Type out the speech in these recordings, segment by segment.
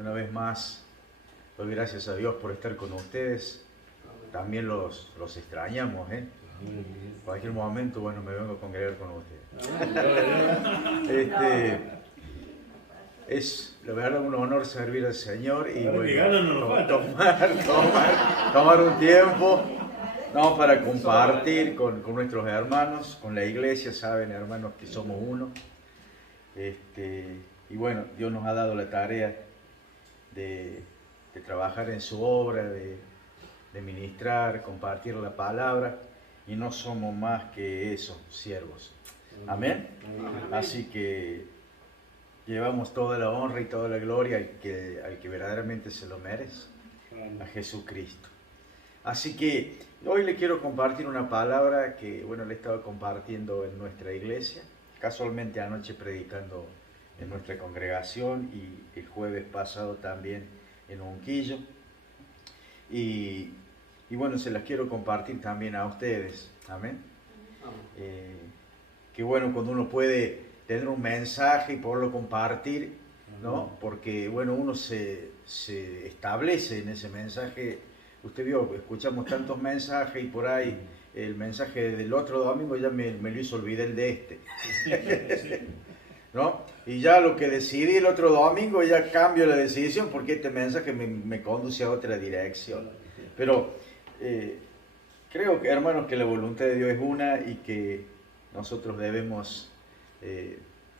Una vez más, doy gracias a Dios por estar con ustedes. También los extrañamos, ¿eh? En cualquier momento, bueno, me vengo a congregar con ustedes. Es, la verdad, un honor servir al Señor y bueno, tomar un tiempo, ¿no? Para compartir con nuestros hermanos, con la iglesia, saben, hermanos, que somos uno. Y bueno, Dios nos ha dado la tarea de trabajar en su obra, de ministrar, compartir la palabra, y no somos más que eso, siervos. Amén. Así que llevamos toda la honra y toda la gloria al que verdaderamente se lo merece, a Jesucristo. Así que hoy le quiero compartir una palabra que, bueno, le he estado compartiendo en nuestra iglesia, casualmente anoche predicando en nuestra congregación y el jueves pasado también en Unquillo. Y bueno, se las quiero compartir también a ustedes. Amén. Que bueno cuando uno puede tener un mensaje y poderlo compartir, ¿no? Porque bueno, uno se establece en ese mensaje. Usted vio, escuchamos tantos mensajes y por ahí el mensaje del otro domingo ya me lo hizo olvidar el de este. ¿No? Y ya lo que decidí el otro domingo ya cambio la decisión porque este mensaje me conduce a otra dirección. Pero creo que, hermanos, que la voluntad de Dios es una y que nosotros debemos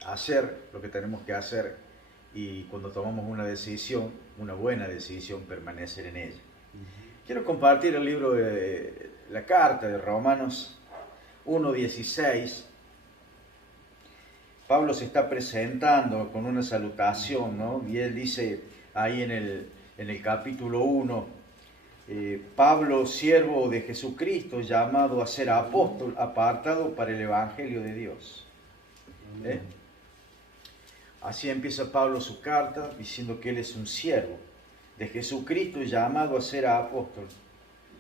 hacer lo que tenemos que hacer, y cuando tomamos una decisión, una buena decisión, permanecer en ella. Quiero compartir el libro de la carta de Romanos 1:16. Pablo se está presentando con una salutación, ¿no? Y él dice ahí en el capítulo 1, Pablo, siervo de Jesucristo, llamado a ser apóstol, apartado para el Evangelio de Dios. Así empieza Pablo su carta, diciendo que él es un siervo de Jesucristo, llamado a ser apóstol.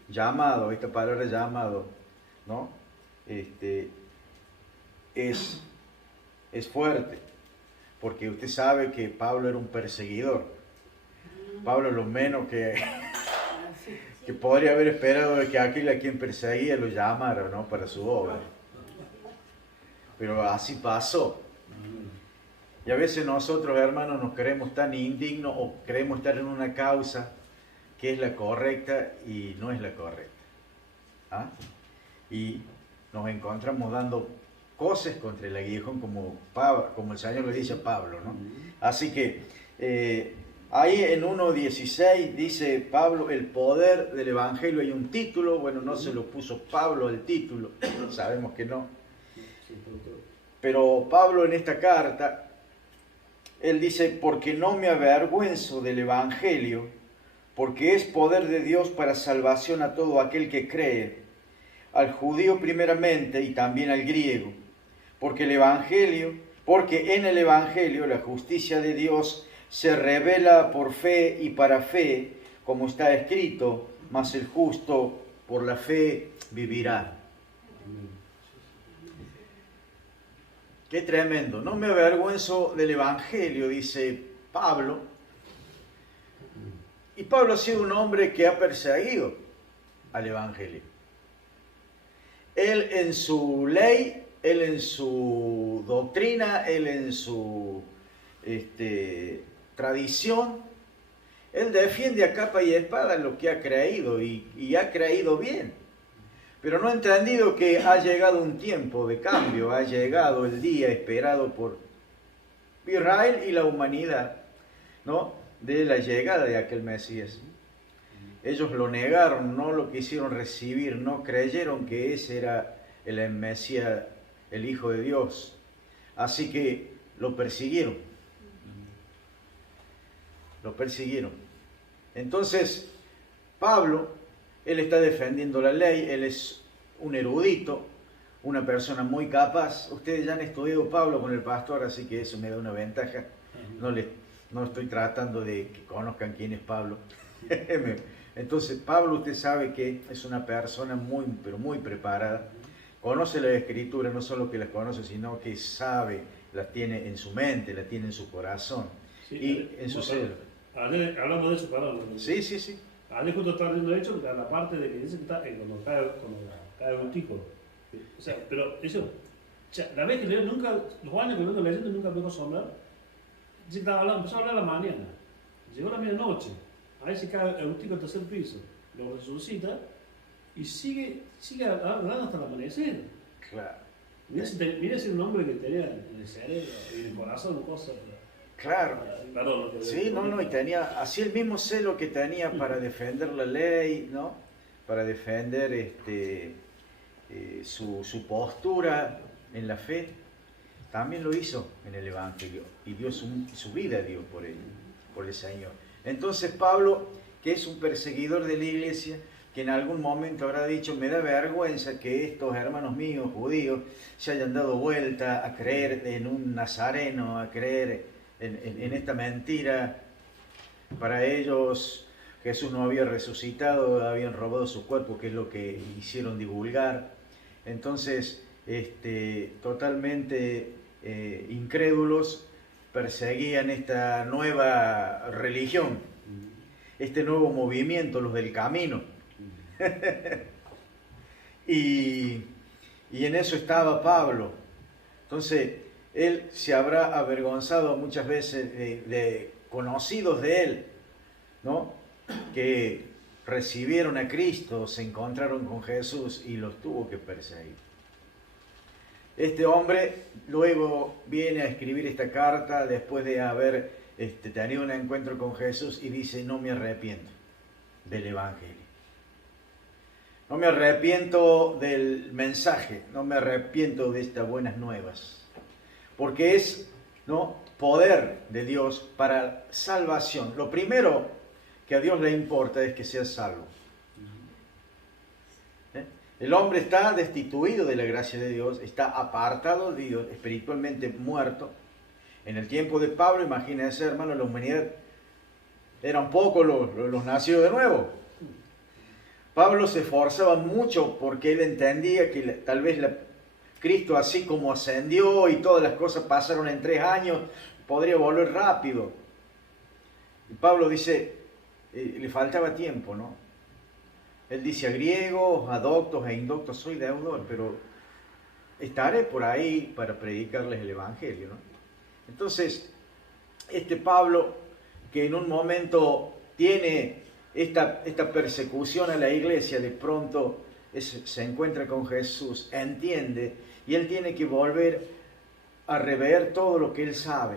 Llamado, esta palabra llamado, ¿no? Es fuerte, porque usted sabe que Pablo era un perseguidor. Pablo lo menos que podría haber esperado de que aquel a quien perseguía lo llamara, ¿no? Para su obra. Pero así pasó. Y a veces nosotros, hermanos, nos creemos tan indignos o creemos estar en una causa que es la correcta y no es la correcta. ¿Ah? Y nos encontramos dando cosas contra el aguijón, como el Señor le dice a Pablo, ¿no? Así que ahí en 1:16 dice Pablo, el poder del Evangelio. Hay un título, bueno, no se lo puso Pablo al título, sabemos que no. Pero Pablo en esta carta, él dice, porque no me avergüenzo del Evangelio, porque es poder de Dios para salvación a todo aquel que cree, al judío primeramente y también al griego, porque en el Evangelio la justicia de Dios se revela por fe y para fe, como está escrito, mas el justo por la fe vivirá. Qué tremendo. No me avergüenzo del Evangelio, dice Pablo. Y Pablo ha sido un hombre que ha perseguido al Evangelio. Él en su ley, él en su doctrina, él en su tradición, él defiende a capa y espada lo que ha creído y ha creído bien. Pero no ha entendido que ha llegado un tiempo de cambio, ha llegado el día esperado por Israel y la humanidad, ¿no? De la llegada de aquel Mesías. Ellos lo negaron, no lo quisieron recibir, no creyeron que ese era el Mesías, el Hijo de Dios. Así que lo persiguieron. Lo persiguieron. Entonces, Pablo, él está defendiendo la ley, él es un erudito, una persona muy capaz. Ustedes ya han estudiado Pablo con el pastor, así que eso me da una ventaja. No estoy tratando de que conozcan quién es Pablo. Entonces, Pablo, usted sabe que es una persona muy, pero muy preparada. Conoce la Escritura, no solo que las conoce, sino que sabe, las tiene en su mente, las tiene en su corazón, sí, y en su cerebro. Ayer hablamos de eso, perdón. Sí, sí, sí. Ayer justo estaba viendo hecho la parte de que dice que está cuando cae un tico. O sea, pero eso, o sea, la vez que leo, nunca, los años que vengo leyendo nunca me dejó asombrar. Dice que estaba hablando, empezó a hablar a la mañana. Llegó a la medianoche. Ahí se cae un tico al tercer piso. Lo resucita y sigue hablando hasta el amanecer. Claro. Mira si un hombre que tenía en el cerebro y en el corazón cosas. Claro. Perdón, Sí, no, y tenía así el mismo celo que tenía para defender la ley, ¿no? Para defender su postura en la fe, también lo hizo en el Evangelio y dio su vida dio por el Señor. Entonces Pablo, que es un perseguidor de la iglesia, que en algún momento habrá dicho, me da vergüenza que estos hermanos míos judíos se hayan dado vuelta a creer en un nazareno, a creer en esta mentira. Para ellos Jesús no había resucitado, habían robado su cuerpo, que es lo que hicieron divulgar. Entonces, totalmente incrédulos, perseguían esta nueva religión, este nuevo movimiento, los del camino. y en eso estaba Pablo. Entonces, él se habrá avergonzado muchas veces de conocidos de él, ¿no? Que recibieron a Cristo, se encontraron con Jesús y los tuvo que perseguir. Este hombre luego viene a escribir esta carta después de haber tenido un encuentro con Jesús y dice, no me arrepiento del Evangelio. No me arrepiento del mensaje, no me arrepiento de estas buenas nuevas, porque es, ¿no?, poder de Dios para salvación. Lo primero que a Dios le importa es que seas salvo. El hombre está destituido de la gracia de Dios, está apartado de Dios, espiritualmente muerto. En el tiempo de Pablo, imagínense, hermano, la humanidad eran pocos los nacidos de nuevo. Pablo se esforzaba mucho porque él entendía que tal vez Cristo, así como ascendió y todas las cosas pasaron en 3 años, podría volver rápido. Y Pablo dice, le faltaba tiempo, ¿no? Él dice, a griegos, a doctos e indoctos soy deudor, pero estaré por ahí para predicarles el Evangelio, ¿no? Entonces, Pablo, que en un momento tiene esta persecución a la iglesia, de pronto se encuentra con Jesús, entiende, y él tiene que volver a rever todo lo que él sabe,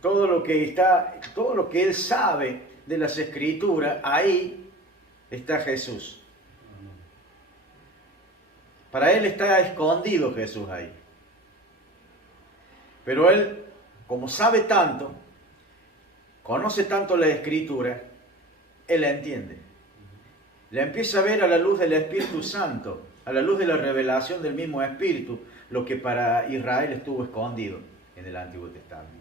todo lo que él sabe de las Escrituras. Ahí está Jesús. Para él está escondido Jesús ahí. Pero él, como sabe tanto, conoce tanto la Escritura, él la entiende. La empieza a ver a la luz del Espíritu Santo, a la luz de la revelación del mismo Espíritu, lo que para Israel estuvo escondido en el Antiguo Testamento.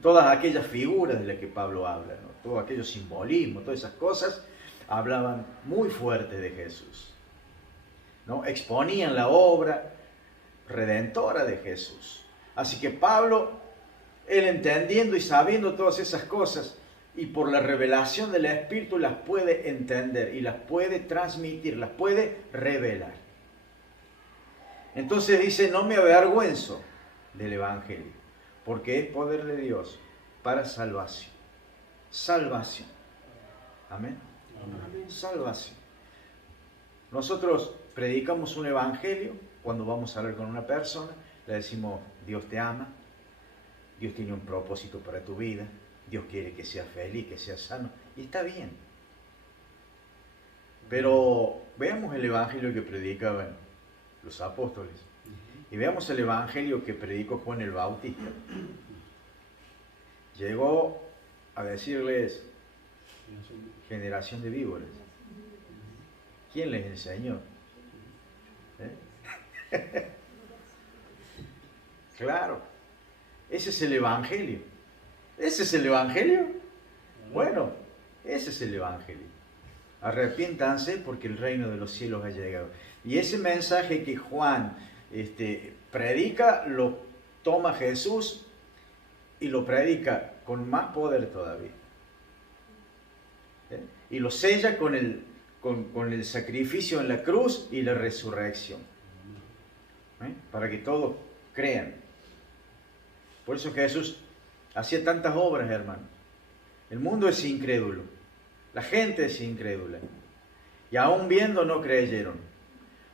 Todas aquellas figuras de las que Pablo habla, ¿no? Todos aquellos simbolismos, todas esas cosas, hablaban muy fuerte de Jesús, ¿no? Exponían la obra redentora de Jesús. Así que Pablo, él entendiendo y sabiendo todas esas cosas, y por la revelación del Espíritu las puede entender y las puede transmitir, las puede revelar. Entonces dice, no me avergüenzo del Evangelio, porque es poder de Dios para salvación. Salvación. Amén. Amén. Salvación. Nosotros predicamos un Evangelio cuando vamos a hablar con una persona, le decimos, Dios te ama, Dios tiene un propósito para tu vida, Dios quiere que seas feliz, que seas sano, y está bien. Pero veamos el Evangelio que predicaban los apóstoles, y veamos el Evangelio que predicó Juan el Bautista. Llegó a decirles, generación de víboras. ¿Quién les enseñó? Claro, ese es el Evangelio. ¿Ese es el Evangelio? Bueno, ese es el Evangelio. Arrepiéntanse porque el reino de los cielos ha llegado. Y ese mensaje que Juan predica, lo toma Jesús y lo predica con más poder todavía. y lo sella con el sacrificio en la cruz y la resurrección. Para que todos crean. Por eso Jesús hacía tantas obras, hermano. El mundo es incrédulo. La gente es incrédula. Y aún viendo no creyeron.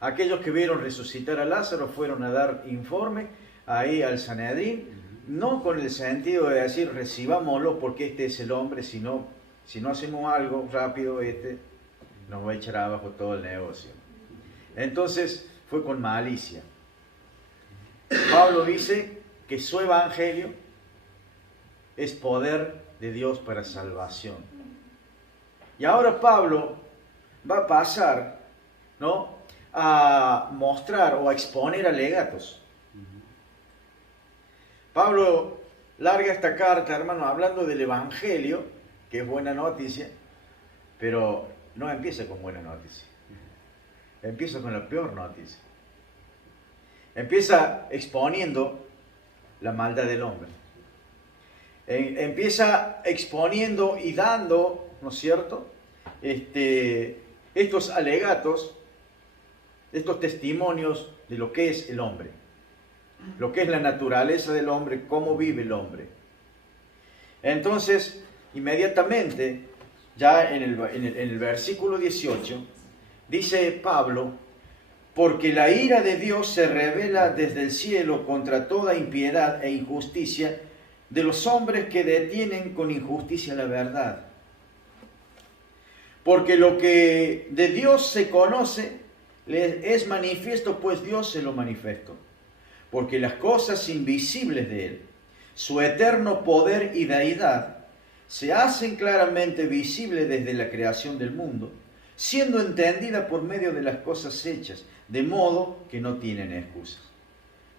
Aquellos que vieron resucitar a Lázaro fueron a dar informe ahí al Sanedrín, no con el sentido de decir recibámoslo porque este es el hombre, sino si no hacemos algo rápido, nos va a echar abajo todo el negocio. Entonces fue con malicia. Pablo dice que su evangelio es poder de Dios para salvación. Y ahora Pablo va a pasar, ¿no?, a mostrar o a exponer alegatos. Pablo larga esta carta, hermano, hablando del evangelio, que es buena noticia, pero no empieza con buena noticia. Empieza con la peor noticia. Empieza exponiendo la maldad del hombre. Empieza exponiendo y dando, ¿no es cierto?, estos alegatos, estos testimonios de lo que es el hombre, lo que es la naturaleza del hombre, cómo vive el hombre. Entonces, inmediatamente, ya en el versículo 18, dice Pablo: porque la ira de Dios se revela desde el cielo contra toda impiedad e injusticia de los hombres que detienen con injusticia la verdad. Porque lo que de Dios se conoce es manifiesto, pues Dios se lo manifestó. Porque las cosas invisibles de Él, su eterno poder y deidad, se hacen claramente visibles desde la creación del mundo, siendo entendida por medio de las cosas hechas, de modo que no tienen excusas.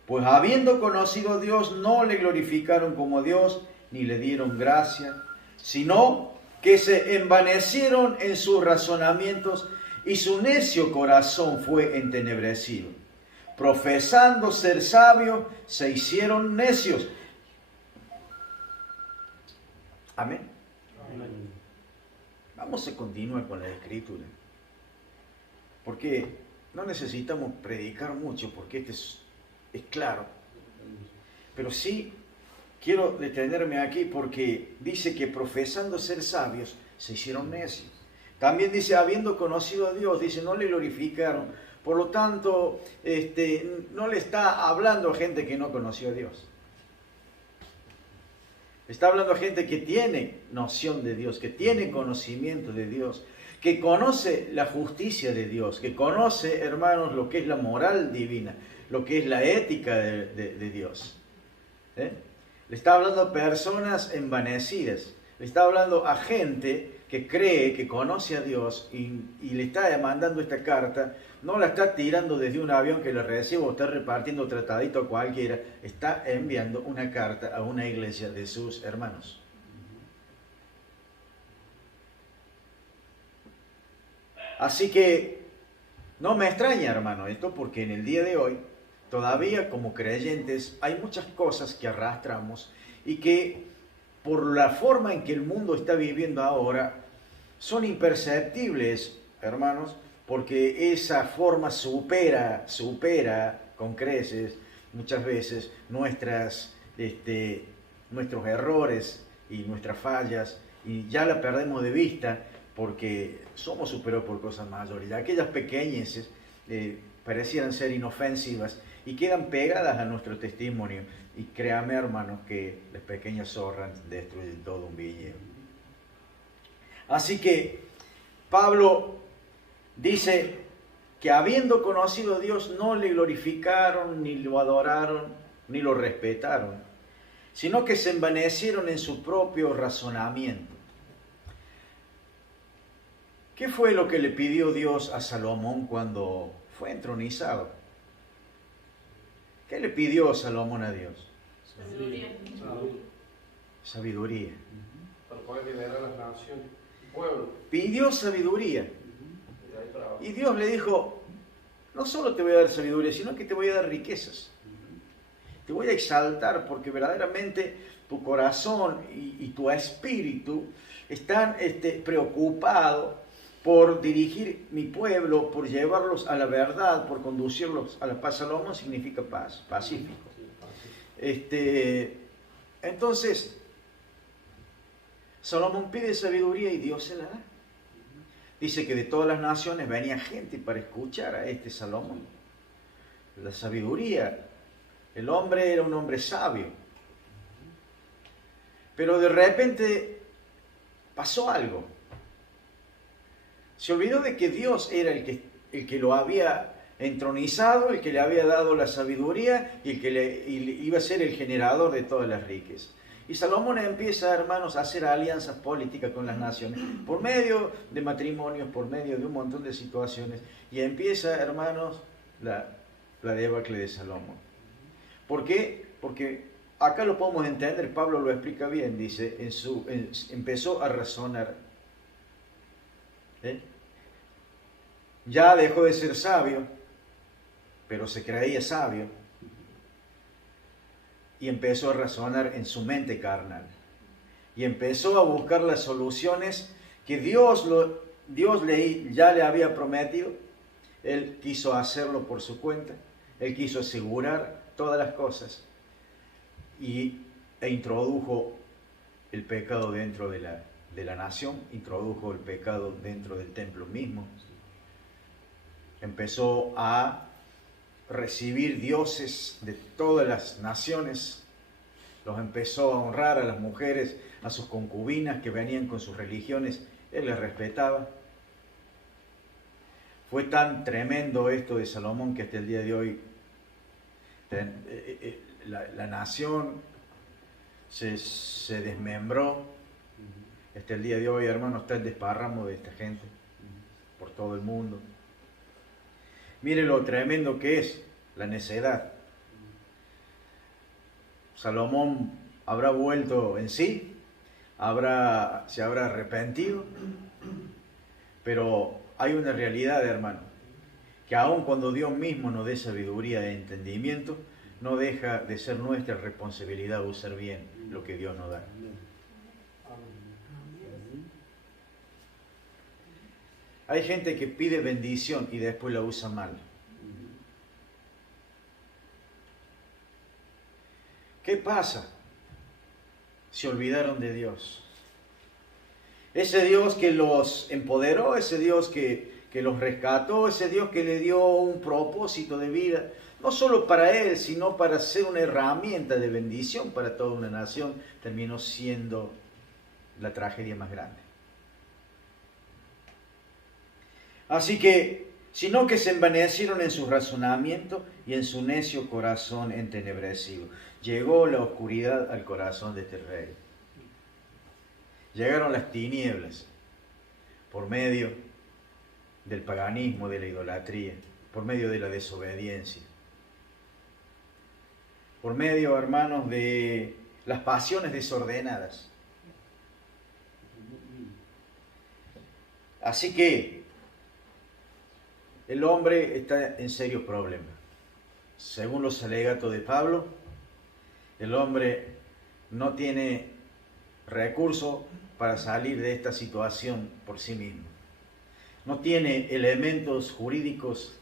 Pues habiendo conocido a Dios, no le glorificaron como Dios, ni le dieron gracia, sino que se envanecieron en sus razonamientos, y su necio corazón fue entenebrecido. Profesando ser sabios, se hicieron necios. Amén. Amén. Vamos a continuar con la escritura, porque no necesitamos predicar mucho, porque es claro. Pero sí quiero detenerme aquí porque dice que profesando ser sabios se hicieron necios. También dice, habiendo conocido a Dios, dice, no le glorificaron. Por lo tanto, no le está hablando a gente que no conoció a Dios. Está hablando a gente que tiene noción de Dios, que tiene conocimiento de Dios, que conoce la justicia de Dios, que conoce, hermanos, lo que es la moral divina, lo que es la ética de Dios. Le está hablando a personas envanecidas, le está hablando a gente que cree, que conoce a Dios y le está mandando esta carta. No la está tirando desde un avión que la recibe o está repartiendo tratadito a cualquiera. Está enviando una carta a una iglesia de sus hermanos. Así que no me extraña, hermano, esto, porque en el día de hoy, todavía como creyentes, hay muchas cosas que arrastramos y que por la forma en que el mundo está viviendo ahora, son imperceptibles, hermanos, porque esa forma supera con creces muchas veces nuestros errores y nuestras fallas, y ya la perdemos de vista porque somos superados por cosas mayores. Y aquellas pequeñeces parecieran ser inofensivas y quedan pegadas a nuestro testimonio. Y créame, hermanos, que las pequeñas zorras destruyen todo un viñedo. Así que Pablo dice que habiendo conocido a Dios no le glorificaron, ni lo adoraron, ni lo respetaron, sino que se envanecieron en su propio razonamiento. ¿Qué fue lo que le pidió Dios a Salomón cuando fue entronizado? ¿Qué le pidió Salomón a Dios? Sabiduría. Sabiduría. Para poder liderar las naciones, el pueblo. Pidió sabiduría. Y Dios le dijo, no solo te voy a dar sabiduría, sino que te voy a dar riquezas. Te voy a exaltar porque verdaderamente tu corazón y tu espíritu están preocupados por dirigir mi pueblo, por llevarlos a la verdad, por conducirlos a la paz. Salomón significa paz, pacífico. Entonces, Salomón pide sabiduría y Dios se la da. Dice que de todas las naciones venía gente para escuchar a Salomón. La sabiduría. El hombre era un hombre sabio. Pero de repente pasó algo. Se olvidó de que Dios era el que lo había entronizado, el que le había dado la sabiduría y el que iba a ser el generador de todas las riquezas. Y Salomón empieza, hermanos, a hacer alianzas políticas con las naciones, por medio de matrimonios, por medio de un montón de situaciones. Y empieza, hermanos, la debacle de Salomón. ¿Por qué? Porque acá lo podemos entender, Pablo lo explica bien, dice, empezó a razonar. Ya dejó de ser sabio, pero se creía sabio. Y empezó a razonar en su mente carnal. Y empezó a buscar las soluciones que Dios ya le había prometido. Él quiso hacerlo por su cuenta. Él quiso asegurar todas las cosas. E introdujo el pecado dentro de la nación. Introdujo el pecado dentro del templo mismo. Empezó a recibir dioses de todas las naciones, los empezó a honrar a las mujeres, a sus concubinas que venían con sus religiones, él les respetaba. Fue tan tremendo esto de Salomón que hasta el día de hoy la nación se desmembró. Hasta el día de hoy, hermano, está el desparramo de esta gente por todo el mundo. Mire lo tremendo que es la necedad. Salomón habrá vuelto en sí, se habrá arrepentido, pero hay una realidad, hermano, que aun cuando Dios mismo nos dé sabiduría e entendimiento, no deja de ser nuestra responsabilidad usar bien lo que Dios nos da. Hay gente que pide bendición y después la usa mal. ¿Qué pasa? Se olvidaron de Dios. Ese Dios que los empoderó, ese Dios que los rescató, ese Dios que le dio un propósito de vida, no solo para él, sino para ser una herramienta de bendición para toda una nación, terminó siendo la tragedia más grande. Así que, sino que se envanecieron en su razonamiento y en su necio corazón entenebrecido. Llegó la oscuridad al corazón de este rey. Llegaron las tinieblas por medio del paganismo, de la idolatría, por medio de la desobediencia, por medio, hermanos, de las pasiones desordenadas. Así que el hombre está en serio problema. Según los alegatos de Pablo, el hombre no tiene recursos para salir de esta situación por sí mismo. No tiene elementos jurídicos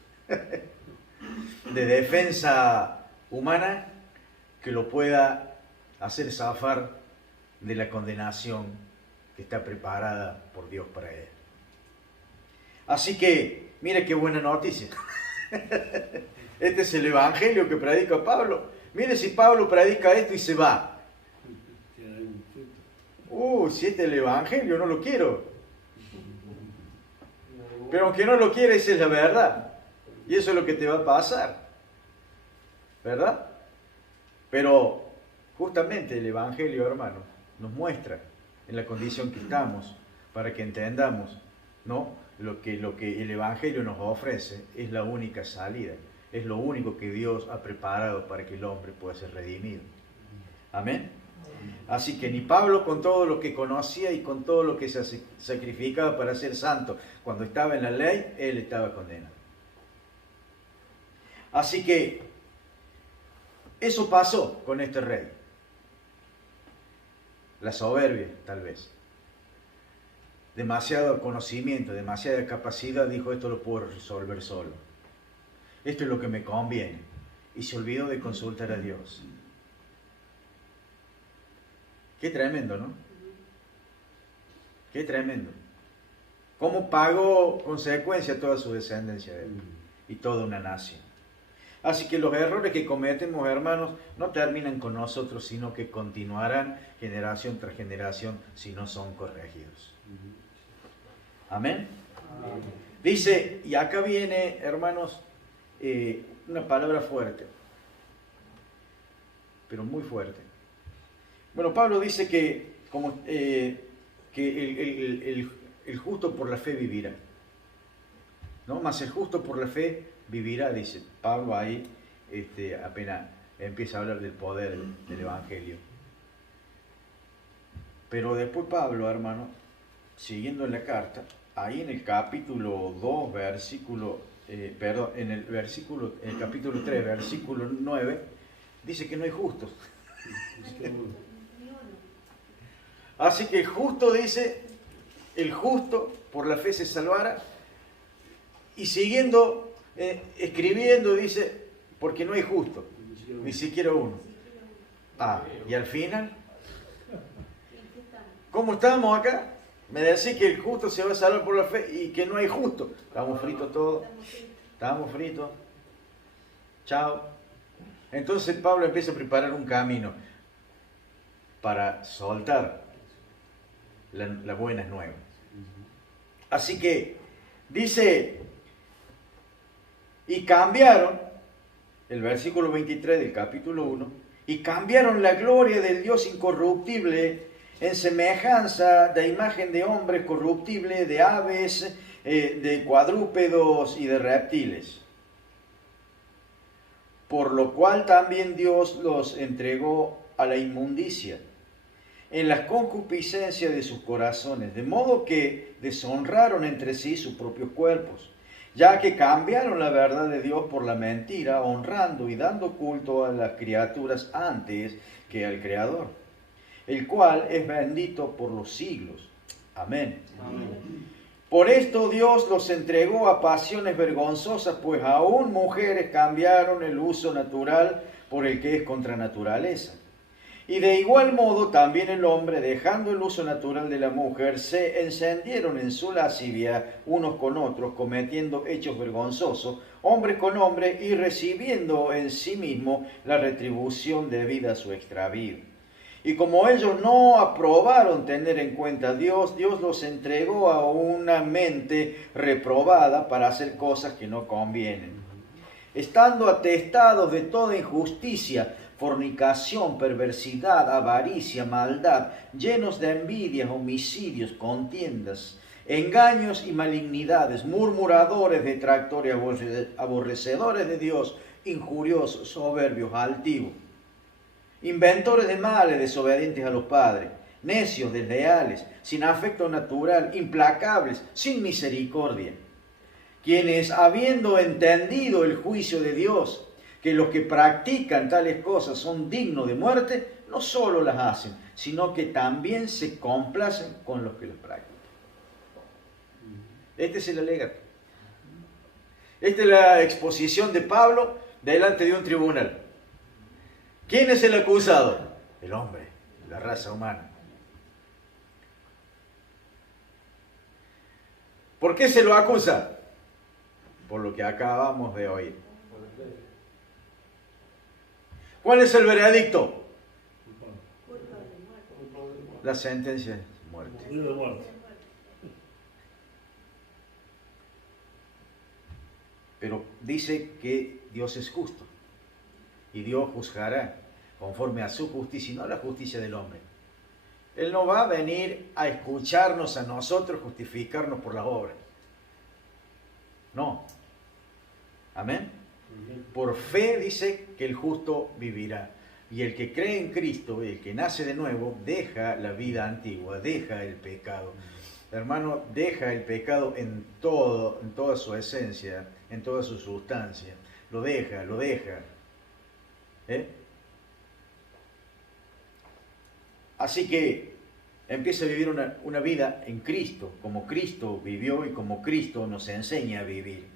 de defensa humana que lo pueda hacer zafar de la condenación que está preparada por Dios para él. Así que, mire qué buena noticia. Este es el evangelio que predica Pablo. Mire si Pablo predica esto y se va. Si este es el evangelio, no lo quiero. Pero aunque no lo quiera, esa es la verdad. Y eso es lo que te va a pasar. ¿Verdad? Pero justamente el evangelio, hermano, nos muestra en la condición que estamos para que entendamos, ¿no? Lo que el evangelio nos ofrece es la única salida. Es lo único que Dios ha preparado para que el hombre pueda ser redimido. Amén. Así que ni Pablo, con todo lo que conocía y con todo lo que se sacrificaba para ser santo, cuando estaba en la ley, él estaba condenado. Así que eso pasó con este rey. La soberbia, tal vez. Demasiado conocimiento, demasiada capacidad, dijo, esto lo puedo resolver solo. Esto es lo que me conviene. Y se olvidó de consultar a Dios. Qué tremendo, ¿no? Qué tremendo. Cómo pagó consecuencia toda su descendencia de él y toda una nación. Así que los errores que cometemos, hermanos, no terminan con nosotros, sino que continuarán generación tras generación si no son corregidos. Amén. Dice, y acá viene, hermanos, una palabra fuerte, pero muy fuerte. Bueno, Pablo dice que el justo por la fe vivirá. ¿No? Mas el justo por la fe vivirá, dice Pablo ahí, apenas empieza a hablar del poder del Evangelio. Pero después Pablo, hermano, siguiendo en la carta, ahí en el capítulo 2, en el capítulo 3, versículo 9, dice que no hay justos. Así que el justo dice, el justo por la fe se salvará, y siguiendo, escribiendo, dice, porque no hay justo, ni siquiera uno. Y al final, ¿cómo estamos acá? Me decís que el justo se va a salvar por la fe y que no hay justo. Estamos fritos todos. Estamos fritos. Chao. Entonces Pablo empieza a preparar un camino para soltar las buenas nuevas. Así que dice, y cambiaron, el versículo 23 del capítulo 1, y cambiaron la gloria del Dios incorruptible en semejanza de imagen de hombres corruptibles, de aves, de cuadrúpedos y de reptiles. Por lo cual también Dios los entregó a la inmundicia en las concupiscencias de sus corazones, de modo que deshonraron entre sí sus propios cuerpos, ya que cambiaron la verdad de Dios por la mentira, honrando y dando culto a las criaturas antes que al Creador, el cual es bendito por los siglos. Amén. Amén. Por esto Dios los entregó a pasiones vergonzosas, pues aún mujeres cambiaron el uso natural por el que es contra naturaleza. Y de igual modo también el hombre, dejando el uso natural de la mujer, se encendieron en su lascivia unos con otros, cometiendo hechos vergonzosos, hombres con hombres, y recibiendo en sí mismo la retribución debida a su extravío. Y como ellos no aprobaron tener en cuenta a Dios, Dios los entregó a una mente reprobada para hacer cosas que no convienen, estando atestados de toda injusticia, fornicación, perversidad, avaricia, maldad, llenos de envidias, homicidios, contiendas, engaños y malignidades, murmuradores, detractores, aborrecedores de Dios, injuriosos, soberbios, altivos, inventores de males, desobedientes a los padres, necios, desleales, sin afecto natural, implacables, sin misericordia, quienes, habiendo entendido el juicio de Dios, que los que practican tales cosas son dignos de muerte, no solo las hacen, sino que también se complacen con los que las practican. Este es el alegato. Esta es la exposición de Pablo delante de un tribunal. ¿Quién es el acusado? El hombre, la raza humana. ¿Por qué se lo acusa? Por lo que acabamos de oír. ¿Cuál es el veredicto? La sentencia es muerte. Pero dice que Dios es justo y Dios juzgará conforme a su justicia y no a la justicia del hombre. Él no va a venir a escucharnos a nosotros, justificarnos por las obras. No. Amén. Por fe dice que el justo vivirá. Y el que cree en Cristo, el que nace de nuevo, deja la vida antigua, deja el pecado. Hermano, deja el pecado en toda su esencia, en toda su sustancia. Lo deja. Así que empieza a vivir una vida en Cristo, como Cristo vivió y como Cristo nos enseña a vivir.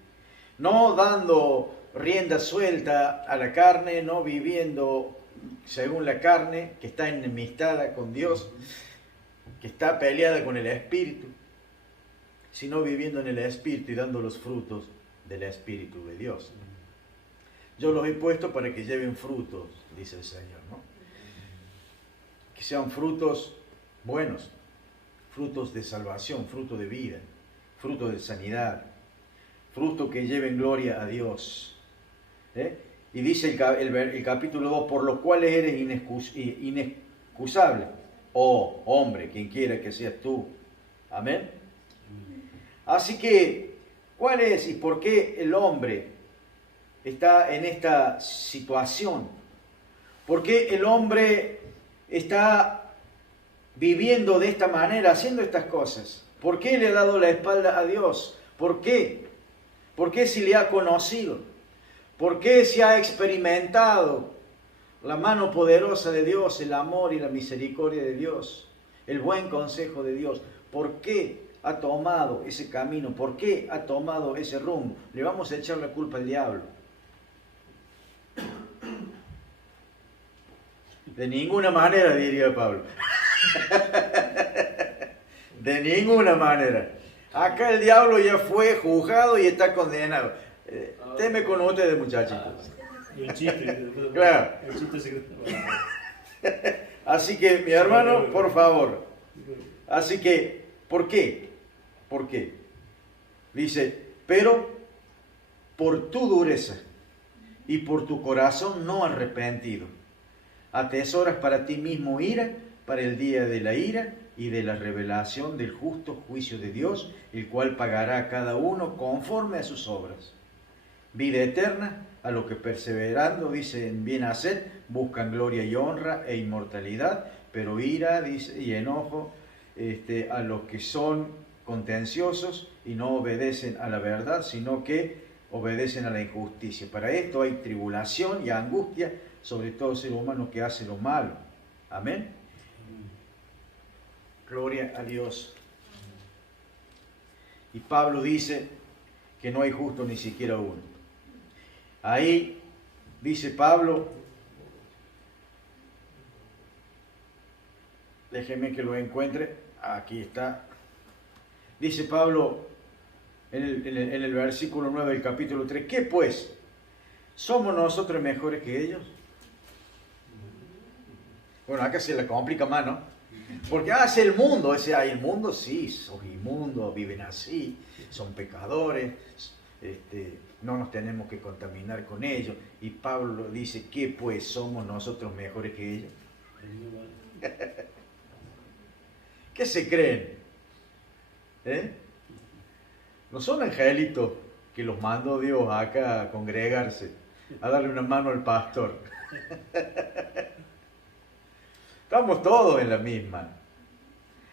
No dando rienda suelta a la carne, no viviendo según la carne, que está enemistada con Dios, que está peleada con el Espíritu, sino viviendo en el Espíritu y dando los frutos del Espíritu de Dios. Yo los he puesto para que lleven frutos, dice el Señor, ¿no? Que sean frutos buenos, frutos de salvación, fruto de vida, fruto de sanidad, fruto que lleven gloria a Dios. Y dice el capítulo 2, por lo cual eres inexcusable, oh hombre, quien quiera que seas tú. Amén. Así que, ¿cuál es y por qué el hombre está en esta situación? ¿Por qué el hombre está viviendo de esta manera, haciendo estas cosas? ¿Por qué le ha dado la espalda a Dios? ¿Por qué? ¿Por qué si le ha conocido? ¿Por qué si ha experimentado la mano poderosa de Dios, el amor y la misericordia de Dios, el buen consejo de Dios? ¿Por qué ha tomado ese camino? ¿Por qué ha tomado ese rumbo? Le vamos a echar la culpa al diablo. De ninguna manera, diría Pablo. De ninguna manera. Acá el diablo ya fue juzgado y está condenado. Teme con ustedes, muchachitos. El chiste. Claro. El chiste secreto. Así que, mi hermano, por favor. Así que, ¿por qué? ¿Por qué? Dice, pero por tu dureza y por tu corazón no arrepentido, atesoras para ti mismo ira, para el día de la ira y de la revelación del justo juicio de Dios, el cual pagará a cada uno conforme a sus obras. Vida eterna a los que perseverando, dice, en bien hacer, buscan gloria y honra e inmortalidad, pero ira, dice, y enojo a los que son contenciosos y no obedecen a la verdad, sino que obedecen a la injusticia. Para esto hay tribulación y angustia sobre todo ser humano que hace lo malo. Amén. Gloria a Dios. Y Pablo dice que no hay justo ni siquiera uno. Ahí dice Pablo, déjenme que lo encuentre, aquí está. Dice Pablo en el versículo 9 del capítulo 3, ¿qué pues? ¿Somos nosotros mejores que ellos? Bueno, acá se le complica más, ¿no? Porque es el mundo, el mundo sí, son inmundos, viven así, son pecadores, no nos tenemos que contaminar con ellos. Y Pablo dice, ¿qué pues? ¿Somos nosotros mejores que ellos? ¿Qué se creen? No son angelitos que los mandó Dios acá a congregarse, a darle una mano al pastor. Estamos todos en la misma.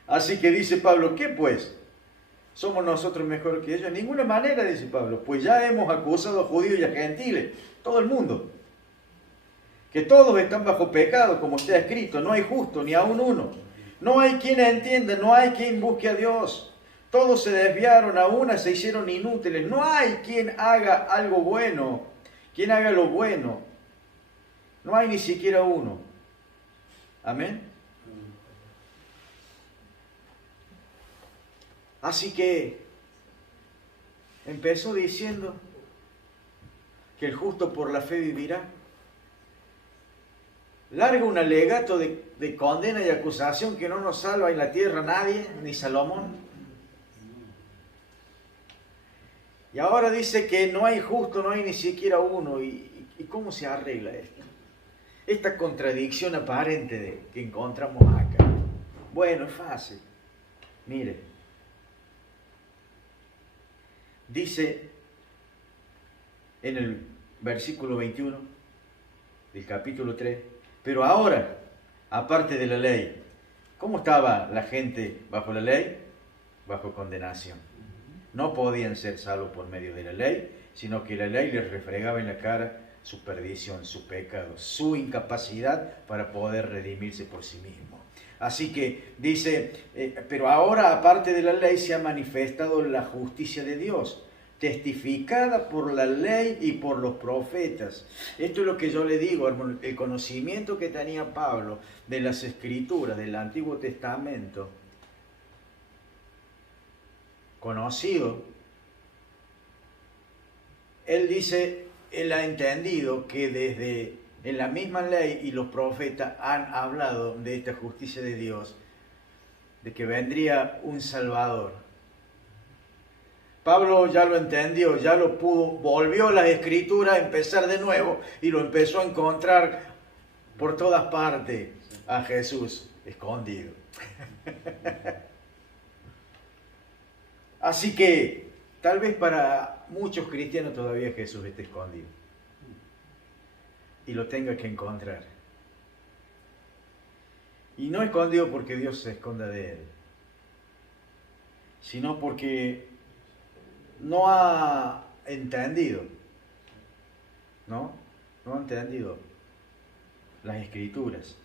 Así que dice Pablo, ¿qué pues? ¿Somos nosotros mejores que ellos? De ninguna manera, dice Pablo, pues ya hemos acusado a judíos y a gentiles, todo el mundo, que todos están bajo pecado, como está escrito, no hay justo ni aun uno. No hay quien entienda, no hay quien busque a Dios. Todos se desviaron, a una se hicieron inútiles. No hay quien haga algo bueno, quien haga lo bueno. No hay ni siquiera uno. Amén. Así que empezó diciendo que el justo por la fe vivirá. Larga un alegato de condena y acusación que no nos salva en la tierra nadie, ni Salomón. Y ahora dice que no hay justo, no hay ni siquiera uno. ¿Y cómo se arregla esto? Esta contradicción aparente que encontramos acá. Bueno, es fácil. Mire. Dice en el versículo 21 del capítulo 3, pero ahora, aparte de la ley, ¿cómo estaba la gente bajo la ley? Bajo condenación. No podían ser salvos por medio de la ley, sino que la ley les refregaba en la cara su perdición, su pecado, su incapacidad para poder redimirse por sí mismo. Así que dice, pero ahora aparte de la ley se ha manifestado la justicia de Dios, testificada por la ley y por los profetas. Esto es lo que yo le digo, hermano, el conocimiento que tenía Pablo de las Escrituras, del Antiguo Testamento, conocido, él dice, él ha entendido que desde en la misma ley y los profetas han hablado de esta justicia de Dios, de que vendría un Salvador. Pablo ya lo entendió, ya lo pudo, volvió a las Escrituras a empezar de nuevo y lo empezó a encontrar por todas partes a Jesús escondido. Así que tal vez para muchos cristianos todavía Jesús esté escondido y lo tenga que encontrar. Y no escondido porque Dios se esconda de él, sino porque no ha entendido, ¿no? No ha entendido las Escrituras.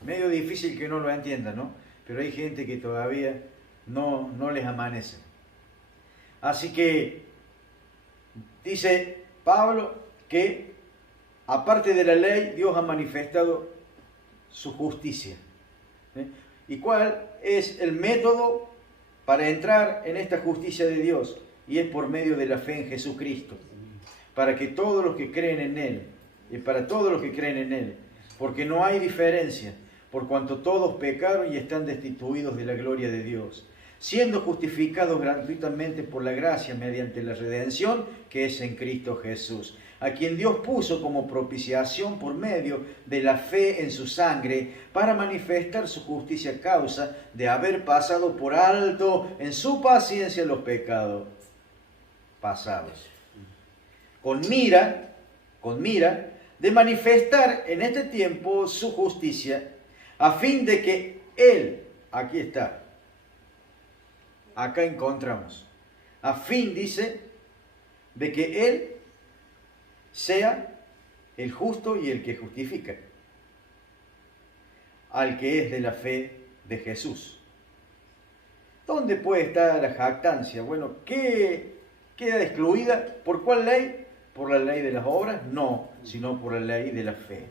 Medio difícil que no lo entienda, ¿no? Pero hay gente que todavía no les amanece. Así que dice Pablo que aparte de la ley, Dios ha manifestado su justicia. ¿Y cuál es el método para entrar en esta justicia de Dios? Y es por medio de la fe en Jesucristo, para que todos los que creen en Él, y para todos los que creen en Él, porque no hay diferencia, por cuanto todos pecaron y están destituidos de la gloria de Dios, siendo justificados gratuitamente por la gracia mediante la redención que es en Cristo Jesús, a quien Dios puso como propiciación por medio de la fe en su sangre, para manifestar su justicia a causa de haber pasado por alto en su paciencia los pecados pasados, con mira de manifestar en este tiempo su justicia, a fin de que Él, aquí está, acá encontramos, a fin, dice, de que Él sea el justo y el que justifica, al que es de la fe de Jesús. ¿Dónde puede estar la jactancia? Bueno, ¿qué queda excluida? ¿Por cuál ley? ¿Por la ley de las obras? No, sino por la ley de la fe.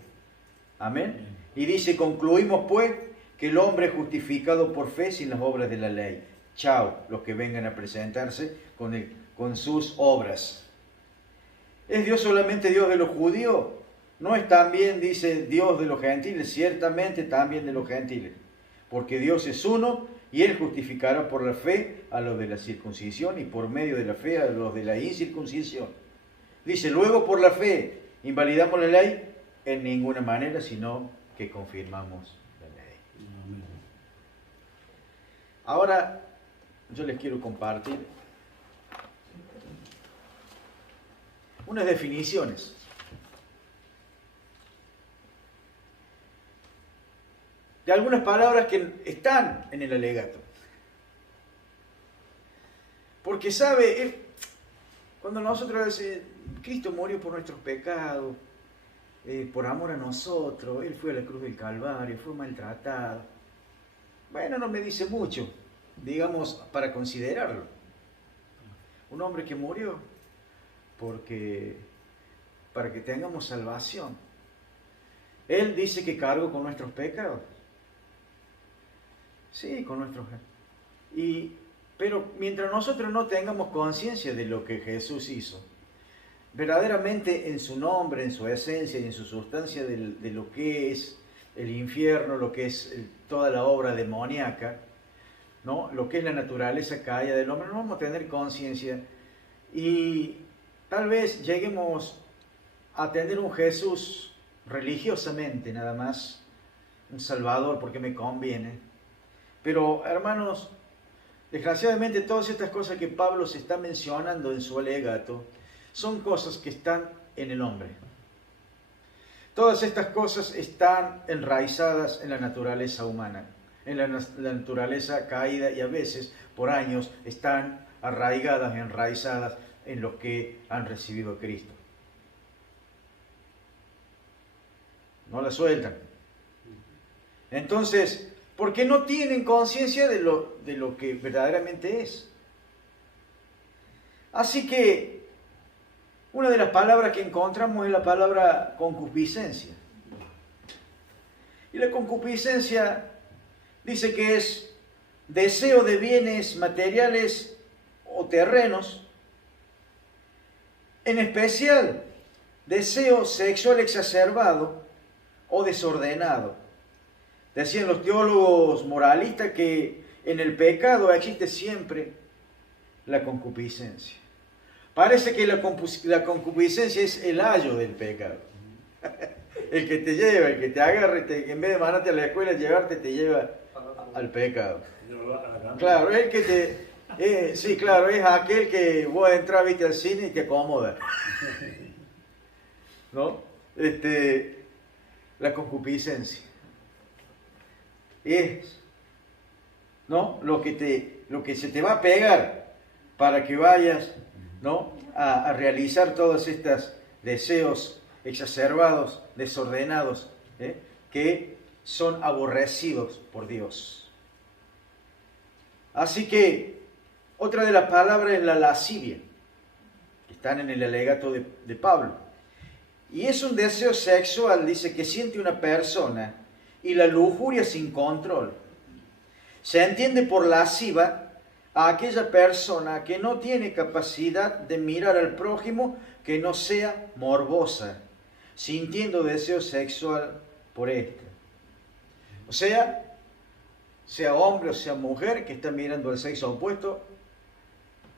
Amén. Y dice, concluimos pues que el hombre es justificado por fe sin las obras de la ley. Chao, los que vengan a presentarse con sus obras. ¿Es Dios solamente Dios de los judíos? ¿No es también, dice, Dios de los gentiles? Ciertamente también de los gentiles. Porque Dios es uno y Él justificará por la fe a los de la circuncisión y por medio de la fe a los de la incircuncisión. Dice, luego por la fe, ¿invalidamos la ley? En ninguna manera, sino que confirmamos la ley. Ahora, yo les quiero compartir unas definiciones. De algunas palabras que están en el alegato. Porque sabe, cuando nosotros decimos, Cristo murió por nuestros pecados, por amor a nosotros, Él fue a la cruz del Calvario, fue maltratado. Bueno, no me dice mucho, digamos, para considerarlo. Un hombre que murió para que tengamos salvación. Él dice que cargó con nuestros pecados. Sí, con nuestros pecados. Pero mientras nosotros no tengamos conciencia de lo que Jesús hizo, verdaderamente en su nombre, en su esencia y en su sustancia de lo que es el infierno, lo que es toda la obra demoníaca, ¿no? Lo que es la naturaleza caída del hombre, no vamos a tener conciencia y tal vez lleguemos a tener un Jesús religiosamente nada más, un Salvador porque me conviene. Pero hermanos, desgraciadamente todas estas cosas que Pablo se está mencionando en su alegato son cosas que están en el hombre. Todas estas cosas están enraizadas en la naturaleza humana, en la naturaleza caída y a veces por años están arraigadas y enraizadas en los que han recibido a Cristo. No la sueltan. Entonces, porque no tienen conciencia de lo que verdaderamente es. Así que, una de las palabras que encontramos es la palabra concupiscencia. Y la concupiscencia dice que es deseo de bienes materiales o terrenos, en especial deseo sexual exacerbado o desordenado. Decían los teólogos moralistas que en el pecado existe siempre la concupiscencia. Parece que la concupiscencia es el ayo del pecado. El que te lleva, el que te agarra, en vez de mandarte a la escuela, llevarte, te lleva al pecado. Claro, es el que te... sí, claro, es aquel que vos entras, viste, al cine y te acomoda. ¿No? La concupiscencia es, ¿no?, lo que se te va a pegar para que vayas, ¿no?, a realizar todos estos deseos exacerbados, desordenados, que son aborrecidos por Dios. Así que otra de las palabras es la lascivia, que están en el alegato de Pablo. Y es un deseo sexual, dice, que siente una persona, y la lujuria sin control. Se entiende por lasciva a aquella persona que no tiene capacidad de mirar al prójimo que no sea morbosa, sintiendo deseo sexual por éste. O sea hombre o sea mujer que está mirando al sexo opuesto,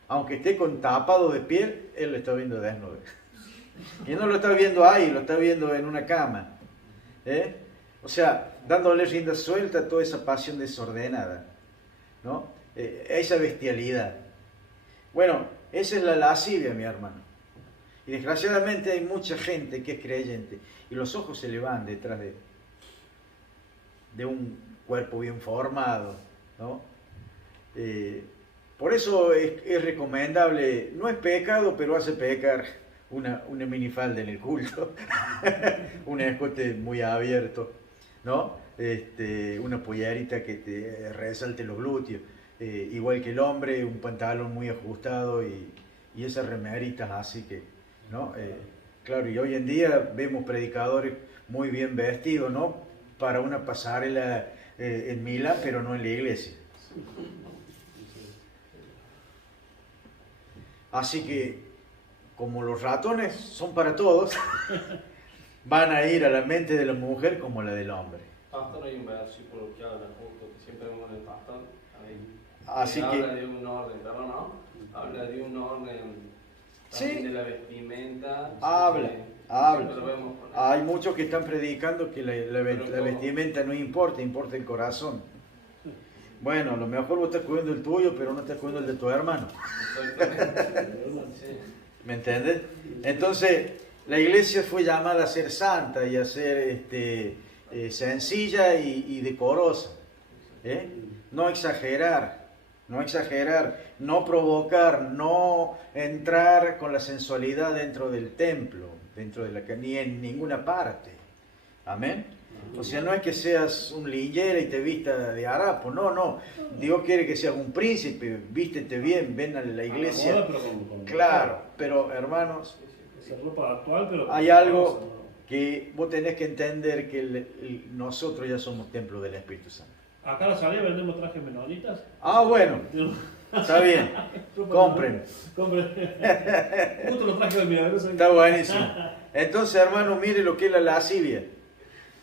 aunque esté con tapado de piel, él lo está viendo desnudo. Y no lo está viendo ahí, lo está viendo en una cama. O sea, dándole rienda suelta a toda esa pasión desordenada, ¿no? Esa bestialidad. Bueno, esa es la lascivia, mi hermano. Y desgraciadamente hay mucha gente que es creyente y los ojos se le van detrás de un cuerpo bien formado, ¿no? Por eso es recomendable, no es pecado, pero hace pecar una minifalda en el culto, un escote muy abierto, ¿no? Una pollerita que te resalte los glúteos, igual que el hombre, un pantalón muy ajustado y esas remeritas así que, ¿no? Claro, y hoy en día vemos predicadores muy bien vestidos, ¿no?, para una pasarela en Milán, pero no en la iglesia. Así que, como los ratones son para todos, van a ir a la mente de la mujer como la del hombre. Pastor, hay un versículo que habla justo, que siempre vemos en el pastor, Así que habla de un orden, pero no, habla de un orden también, sí, de la vestimenta. habla. Vemos Hay muchos que están predicando que la vestimenta no importa, importa el corazón. Bueno, a lo mejor vos estás cuidando el tuyo, pero no estás cuidando el de tu hermano. ¿Me entiendes? Entonces, la iglesia fue llamada a ser santa y a ser sencilla y decorosa. No exagerar, no provocar, no entrar con la sensualidad dentro del templo, ni en ninguna parte. Amén. O sea, no es que seas un lillera y te vista de harapo, no. Dios quiere que seas un príncipe, vístete bien, ven a la iglesia. Moda, pero con Claro, pero hermanos, esa ropa actual, pero hay algo que vos tenés que entender, que nosotros ya somos templo del Espíritu Santo. Acá a la salida vendemos trajes menonitas. Bueno, está bien, compren. Justo los trajes de milagroso. Está buenísimo. Entonces, hermano, mire lo que es la lascivia.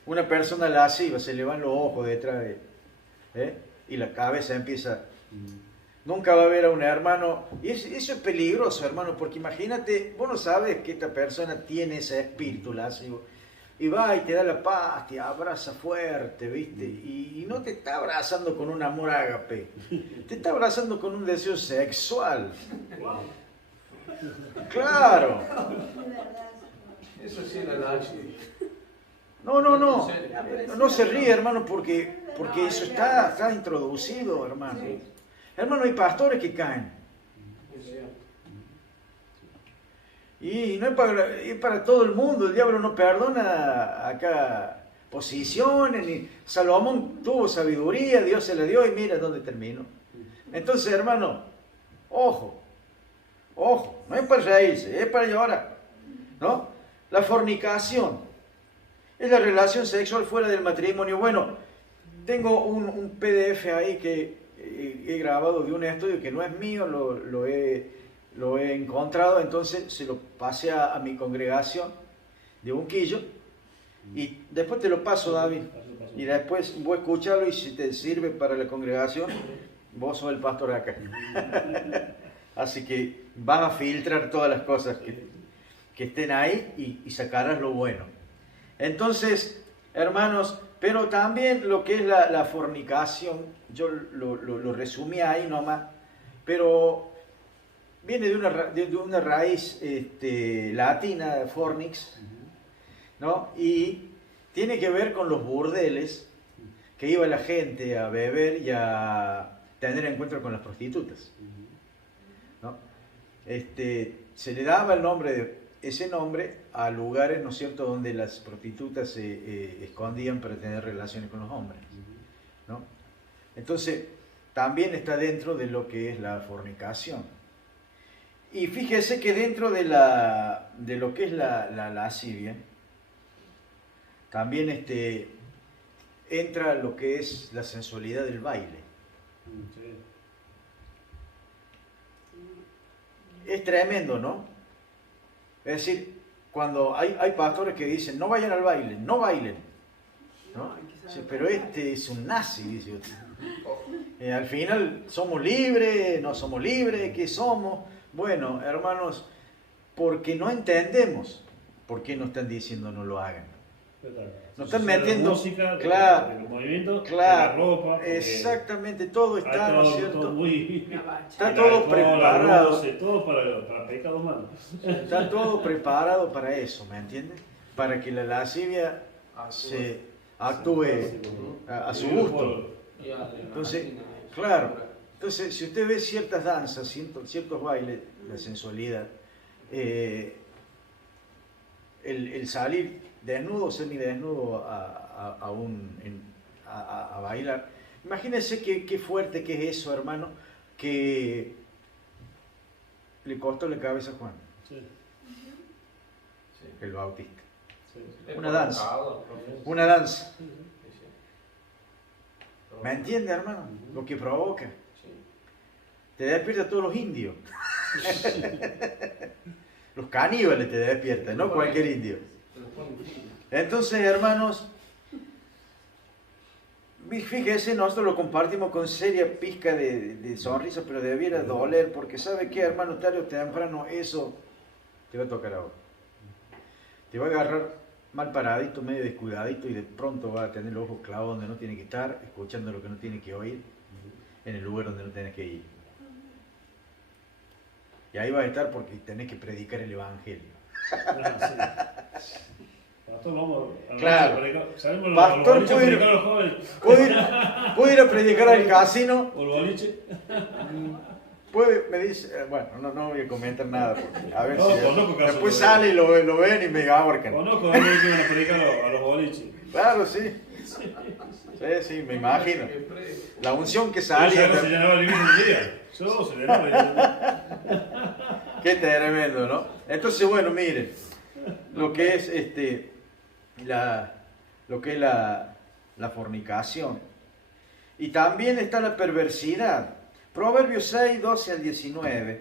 Una persona lasciva, se le van los ojos detrás y la cabeza empieza. Nunca va a ver a un hermano, y eso es peligroso, hermano, porque imagínate, vos no sabes que esta persona tiene ese espíritu lascivo, y va y te da la paz, te abraza fuerte, ¿viste? Y no te está abrazando con un amor ágape, te está abrazando con un deseo sexual. Claro. Eso sí es la lachi. No se ríe, hermano, porque eso está introducido, hermano. Hermano, hay pastores que caen. Y no es para todo el mundo, el diablo no perdona acá. posiciones, ni Salomón tuvo sabiduría, Dios se la dio y mira dónde terminó. Entonces, hermano, ojo, no es para reírse, es para llorar, ¿no? La fornicación es la relación sexual fuera del matrimonio. Bueno, tengo un PDF ahí que he grabado de un estudio que no es mío, lo he encontrado, entonces se lo pasé a mi congregación de Unquillo y después te lo paso, David, y después voy a escucharlo y si te sirve para la congregación, vos sos el pastor acá. Así que vas a filtrar todas las cosas que estén ahí y sacarás lo bueno. Entonces, hermanos, pero también lo que es la fornicación, yo lo resumí ahí nomás, pero viene de una raíz latina, fornix, ¿no? Y tiene que ver con los burdeles que iba la gente a beber y a tener encuentro con las prostitutas, ¿no? Se le daba ese nombre a lugares, ¿no es cierto?, donde las prostitutas se escondían para tener relaciones con los hombres, ¿no? Entonces, también está dentro de lo que es la fornicación. Y fíjese que dentro de lo que es la lascivia, también entra lo que es la sensualidad del baile. Es tremendo, ¿no? Es decir, cuando hay pastores que dicen, no vayan al baile, no bailen, ¿no? Pero es un nazi, dice otro. Al final, ¿somos libres? ¿No somos libres? ¿Qué somos? Bueno, hermanos, porque no entendemos por qué nos están diciendo no lo hagan. Nos están metiendo, música, claro, de los movimientos, claro, de la ropa, exactamente, todo está, ¿no es cierto? Está todo todo preparado. Todo para pecado humano. Está todo preparado para eso, ¿me entiendes? Para que la lascivia se actúe a su gusto. Entonces, claro, entonces si usted ve ciertas danzas, ciertos bailes, la sensualidad, el salir desnudo, semidesnudo a bailar, imagínense qué fuerte que es eso, hermano, que le costó la cabeza a Juan, Sí. el Bautista. Sí. Una danza. ¿Me entiende, hermano? Lo que provoca. Te despierta a todos los indios. Los caníbales te despiertan, no cualquier indio. Entonces, hermanos, fíjese, nosotros lo compartimos con seria pizca de sonrisa, pero debiera doler, porque ¿sabe qué, hermano? Tarde o temprano eso te va a tocar ahora. Te va a agarrar mal paradito, medio descuidadito, y de pronto va a tener los ojos clavados donde no tiene que estar, escuchando lo que no tiene que oír, en el lugar donde no tenés que ir. Y ahí va a estar porque tenés que predicar el Evangelio. Pastor, vamos a Claro. ¿sabemos Pastor, los boliches predicar a los jóvenes? ¿Puedo ir a predicar al casino? ¿O el boliche? Me dice, bueno, no voy a comentar nada, porque a ver No, si conozco casos después de- sale y lo ven y me ahorcan. Conozco a alguien que iban a predicar a los boliches. Claro, sí. Sí, me imagino. La unción que Yo salía. se llenaba el iglesia un día. Yo se llenaba la iglesia. Qué tremendo, ¿no? Entonces, bueno, miren, lo que es la fornicación. Y también está la perversidad. Proverbios 6, 12 al 19.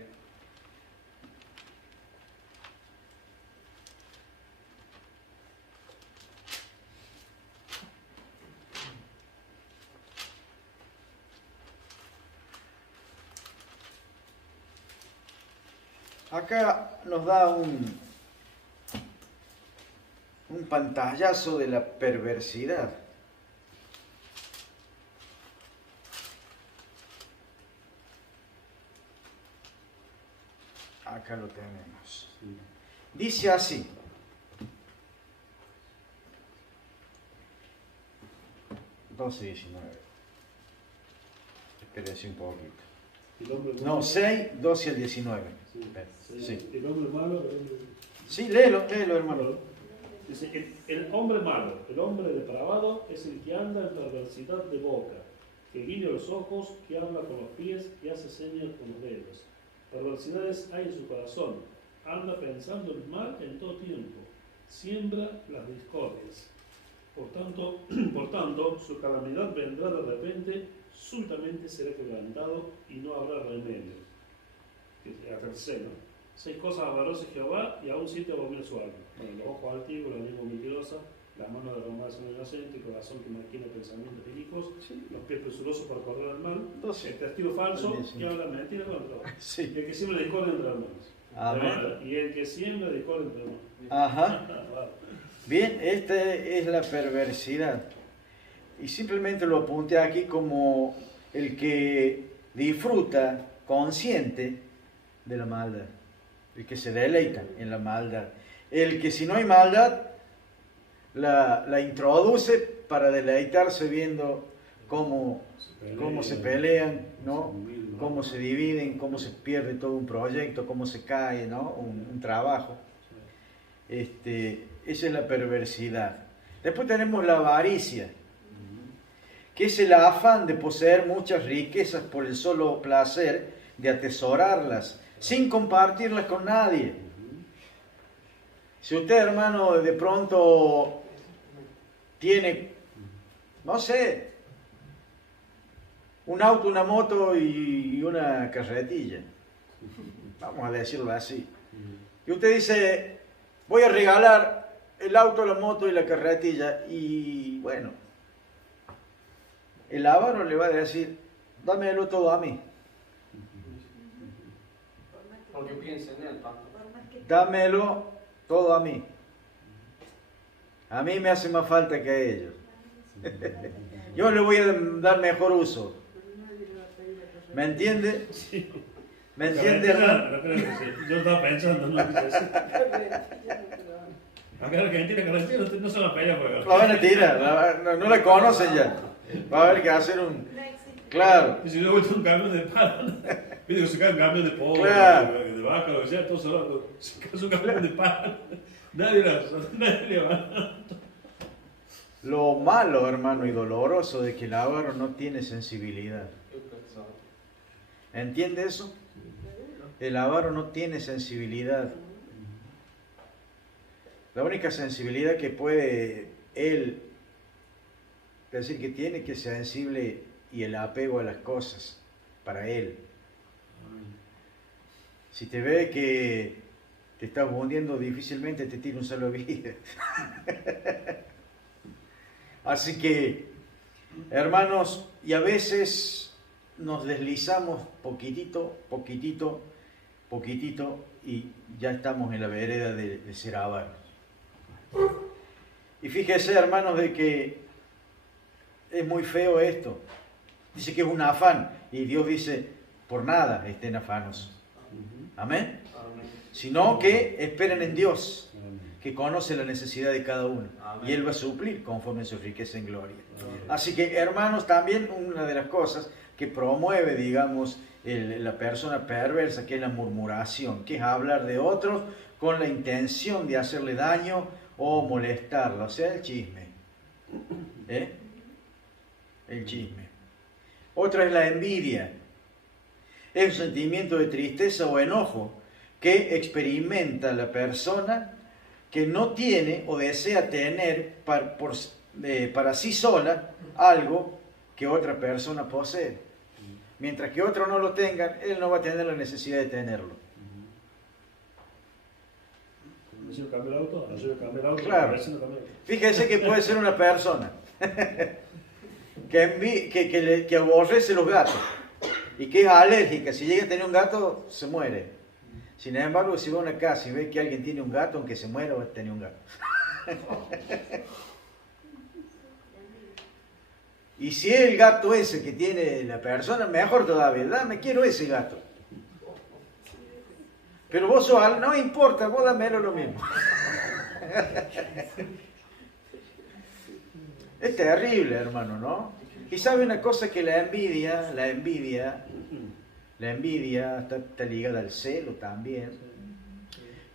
Acá nos da un pantallazo de la perversidad. Acá lo tenemos. Dice así. Doce 19. Espérense un poquito. El hombre No, malo. 6, 12 al 19. Sí. Sí. El hombre malo. Sí, léelo, hermano. Dice, el hombre malo, el hombre depravado es el que anda en perversidad de boca, que guiña los ojos, que habla con los pies, que hace señas con los dedos. Perversidades hay en su corazón, anda pensando el mal en todo tiempo, siembra las discordias. Por tanto, su calamidad vendrá de repente, súbitamente será quebrantado y no habrá remedio. Hasta el seno. 6 cosas avarosas Jehová y aún 7 abomina su alma. Bueno, los ojos altivos, la lengua mentirosa, las manos derramadas en el inocente, el corazón que maquina pensamientos inicuos, los pies presurosos para correr al mal, el testigo falso que habla mentira contra otro, y el que siembra discordia entre hermanos. Amén. Y el que siembra discordia entre hermanos. Ajá. Bien, esta es la perversidad. Y simplemente lo apunté aquí como el que disfruta consciente de la maldad, el que se deleita en la maldad, el que si no hay maldad la introduce para deleitarse viendo cómo se pelean, ¿no? Cómo se dividen, cómo se pierde todo un proyecto, cómo se cae, ¿no? un trabajo. Esa es la perversidad. Después tenemos la avaricia, que es el afán de poseer muchas riquezas por el solo placer de atesorarlas, sin compartirlas con nadie. Si usted, hermano, de pronto tiene, no sé, un auto, una moto y una carretilla, vamos a decirlo así, y usted dice, voy a regalar el auto, la moto y la carretilla, y bueno, el avaro le va a decir, dámelo todo a mí. Porque piensa en él, pastor. Dámelo todo a mí. A mí me hace más falta que a ellos. Yo le voy a dar mejor uso. ¿Me entiende? Sí. ¿Me entiende, hermano? Yo estaba pensando, ¿no? Acá en Argentina, no se la pelea, pues. La van a tirar, no la conocen ya. Va a haber que hacer un... Claro. Y si yo voy a un camión de pan, viste que se cae un camión de pollo, Claro. de vaca, lo que sea, todo solo, se cae un camión de pan. Nadie le va. Lo malo, hermano, y doloroso de que el avaro no tiene sensibilidad. ¿Entiende eso? El avaro no tiene sensibilidad. La única sensibilidad que puede él decir que tiene, que es sensible y el apego a las cosas para él. Si te ve que te estás hundiendo, difícilmente te tira un salvavidas. Así que, hermanos, y a veces nos deslizamos poquitito, y ya estamos en la vereda de ser avaros. Y fíjese, hermanos, de que es muy feo esto. Dice que es un afán, y Dios dice, por nada estén afanos. Amén. Sino que esperen en Dios, que conoce la necesidad de cada uno. Amén. Y Él va a suplir conforme a su riqueza en gloria. Así que, hermanos, también una de las cosas que promueve, digamos, la persona perversa, que es la murmuración, que es hablar de otros con la intención de hacerle daño o molestarlo, o sea, el chisme. El chisme. Otra es la envidia. Es un sentimiento de tristeza o enojo que experimenta la persona que no tiene o desea tener para sí sola algo que otra persona posee. Mientras que otro no lo tenga, él no va a tener la necesidad de tenerlo. Yo cambio el auto, yo cambio el auto, Claro. Fíjese que puede ser una persona que aborrece los gatos y que es alérgica. Si llega a tener un gato, se muere. Sin embargo, si va a una casa y ve que alguien tiene un gato, aunque se muera, va a tener un gato. Y si es el gato ese que tiene la persona, mejor todavía. Dame, quiero ese gato. Pero vos sos, no importa, vos dámelo lo mismo. Es terrible, hermano, ¿no? Y sabe una cosa, que la envidia está ligada al celo también.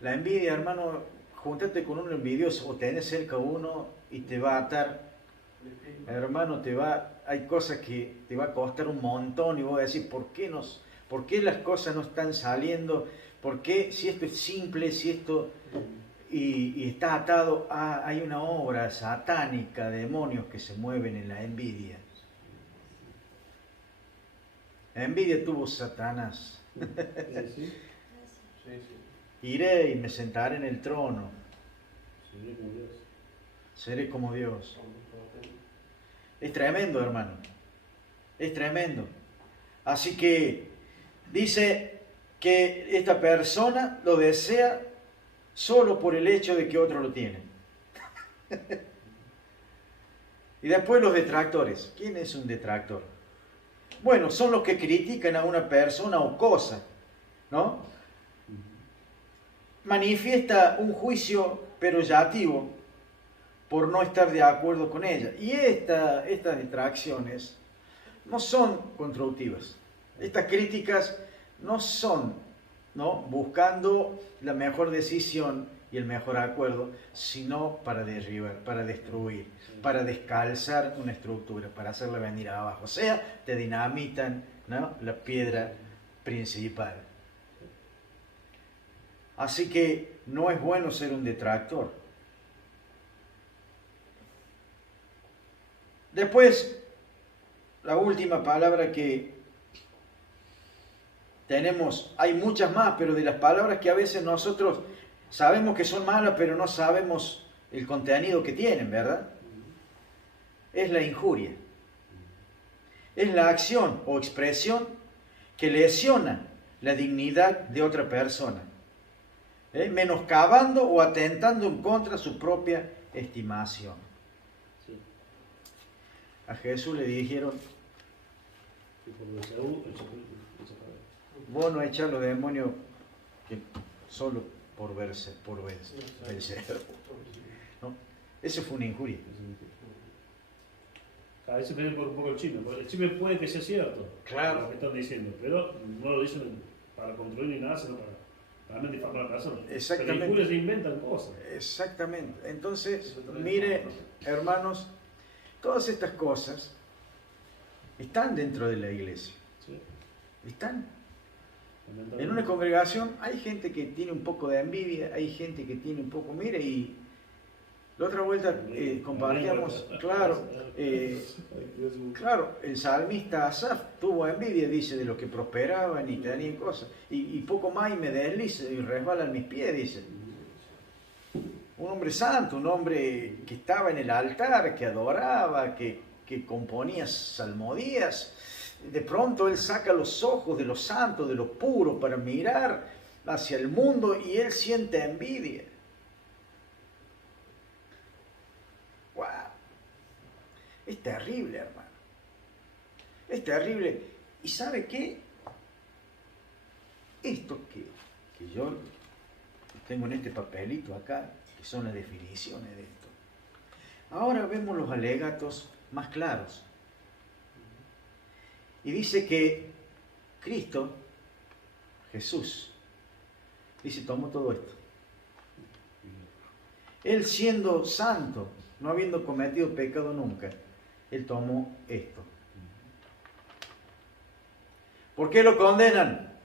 La envidia, hermano, júntate con un envidioso o tenés cerca uno y te va a atar. Hermano, hay cosas que te va a costar un montón y vos vas a decir, ¿por qué las cosas no están saliendo? ¿Por qué si esto es simple, si esto y está atado hay una obra satánica de demonios que se mueven en la envidia? La envidia tuvo Satanás. Sí. Iré y me sentaré en el trono. Sería como Dios. Seré como Dios. Es tremendo, hermano. Es tremendo. Así que dice que esta persona lo desea solo por el hecho de que otro lo tiene. Y después los detractores. ¿Quién es un detractor? Bueno, son los que critican a una persona o cosa, ¿no? Manifiesta un juicio peyorativo por no estar de acuerdo con ella. Y estas distracciones no son constructivas. Estas críticas no son, ¿no?, buscando la mejor decisión y el mejor acuerdo, sino para derribar, para destruir, para descalzar una estructura, para hacerla venir abajo. O sea, te dinamitan, ¿no?, la piedra principal. Así que no es bueno ser un detractor. Después, la última palabra que tenemos, hay muchas más, pero de las palabras que a veces nosotros sabemos que son malas, pero no sabemos el contenido que tienen, ¿verdad? Es la injuria. Es la acción o expresión que lesiona la dignidad de otra persona, menoscabando o atentando en contra de su propia estimación. Sí. A Jesús le dijeron, Y por Besaú, vos no echás los demonios solo por vencer, ¿no? Eso fue una injuria. A veces me por un poco el chisme. El chisme puede que sea cierto, Claro. lo que están diciendo, pero no lo dicen para construir ni nada, sino para realmente difamar a la persona. Exactamente. Pero injurias se inventan cosas. Exactamente. Entonces, mire, hermanos, todas estas cosas están dentro de la iglesia. Sí. Están. En una congregación hay gente que tiene un poco de envidia, hay gente que tiene un poco, mire, y la otra vuelta compartíamos, claro, el salmista Asaf tuvo envidia, dice, de los que prosperaban y tenían cosas, y poco más y me deslizo y resbalan mis pies, dice. Un hombre santo, un hombre que estaba en el altar, que adoraba, que componía salmodías. De pronto él saca los ojos de los santos, de los puros, para mirar hacia el mundo y él siente envidia. ¡Wow! Es terrible, hermano. Es terrible. ¿Y sabe qué? Esto que yo tengo en este papelito acá, que son las definiciones de esto. Ahora vemos los alegatos más claros. Y dice que Cristo, Jesús, dice, tomó todo esto. Él siendo santo, no habiendo cometido pecado nunca, Él tomó esto. ¿Por qué lo condenan?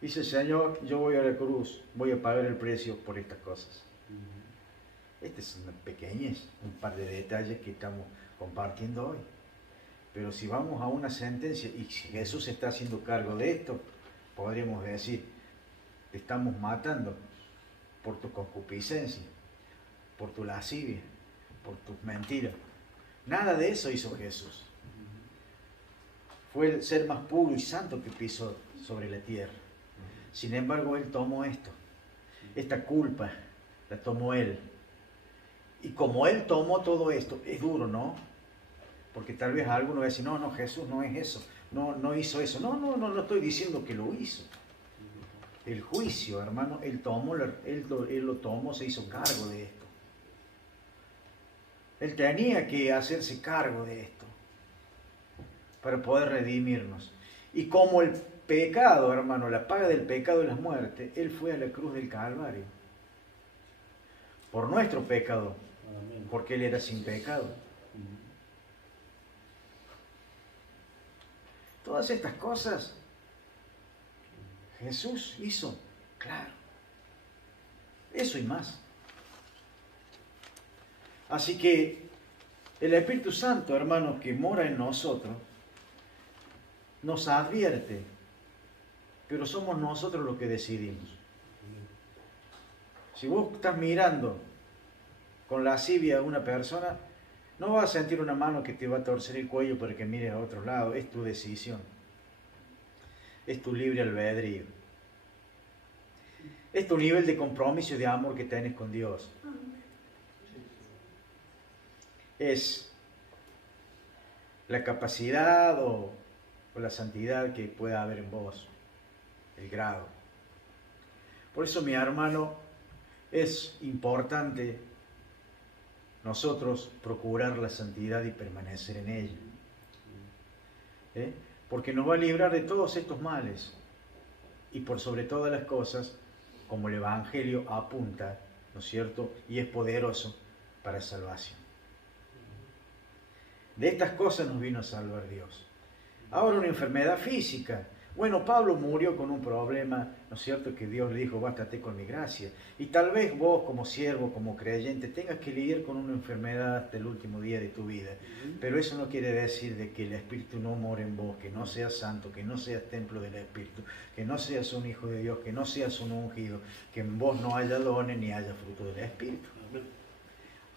Dice, Señor, yo voy a la cruz, voy a pagar el precio por estas cosas. Esta es una pequeñez, un par de detalles que estamos compartiendo hoy. Pero si vamos a una sentencia y si Jesús está haciendo cargo de esto, podríamos decir, te estamos matando por tu concupiscencia, por tu lascivia, por tus mentiras. Nada de eso hizo Jesús. Fue el ser más puro y santo que pisó sobre la tierra. Sin embargo, Él tomó esto. Esta culpa la tomó Él. Y como Él tomó todo esto, es duro, ¿no? Porque tal vez alguno va a decir, no, Jesús no es eso, no hizo eso. No estoy diciendo que lo hizo. El juicio, hermano, Él lo tomó, se hizo cargo de esto. Él tenía que hacerse cargo de esto para poder redimirnos. Y como el pecado, hermano, la paga del pecado es la muerte, Él fue a la cruz del Calvario por nuestro pecado, Amén. porque Él era sin pecado. Todas estas cosas Jesús hizo, claro. Eso y más. Así que el Espíritu Santo, hermanos, que mora en nosotros, nos advierte, pero somos nosotros los que decidimos. Si vos estás mirando con lascivia a una persona, no vas a sentir una mano que te va a torcer el cuello para que mires a otro lado. Es tu decisión. Es tu libre albedrío. Es tu nivel de compromiso y de amor que tenés con Dios. Es la capacidad o la santidad que pueda haber en vos. El grado. Por eso, mi hermano, es importante nosotros procurar la santidad y permanecer en ella. Porque nos va a librar de todos estos males. Y por sobre todas las cosas, como el Evangelio apunta, ¿no es cierto? Y es poderoso para salvación. De estas cosas nos vino a salvar Dios. Ahora una enfermedad física. Bueno, Pablo murió con un problema, ¿no es cierto? Que Dios le dijo, bástate con mi gracia. Y tal vez vos como siervo, como creyente, tengas que lidiar con una enfermedad hasta el último día de tu vida. Pero eso no quiere decir de que el Espíritu no more en vos, que no seas santo, que no seas templo del Espíritu, que no seas un hijo de Dios, que no seas un ungido, que en vos no haya dones ni haya fruto del Espíritu.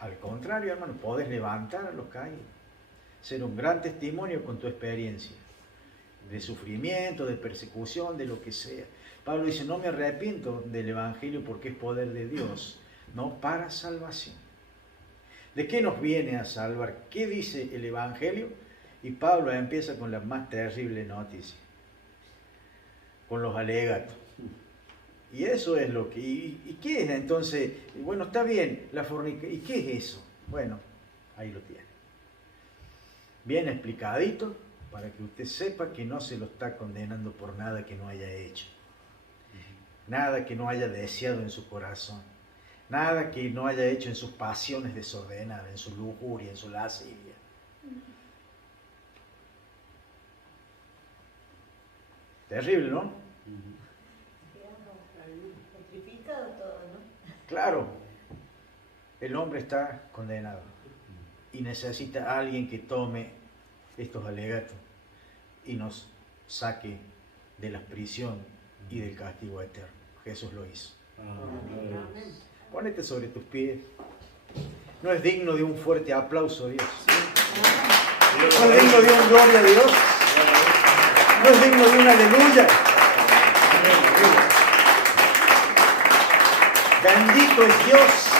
Al contrario, hermano, podés levantar a los caídos, ser un gran testimonio con tu experiencia de sufrimiento, de persecución, de lo que sea. Pablo dice, no me arrepiento del Evangelio porque es poder de Dios, no para salvación. ¿De qué nos viene a salvar? ¿Qué dice el Evangelio? Y Pablo empieza con la más terrible noticia, con los alegatos. Y eso es lo que... ¿Y qué es entonces? Bueno, está bien, la fornicación. ¿Y qué es eso? Bueno, ahí lo tiene. Bien explicadito, para que usted sepa que no se lo está condenando por nada que no haya hecho. Nada que no haya deseado en su corazón. Nada que no haya hecho en sus pasiones desordenadas, en su lujuria, en su lascivia. Terrible, ¿no? Sacrificado todo, ¿no? Claro, el hombre está condenado y necesita a alguien que tome estos alegatos y nos saque de la prisión y del castigo eterno. Jesús lo hizo. Amén. Ponete sobre tus pies. No es digno de un fuerte aplauso, Dios. No es digno de un gloria a Dios. No es digno de un aleluya. Bendito es Dios.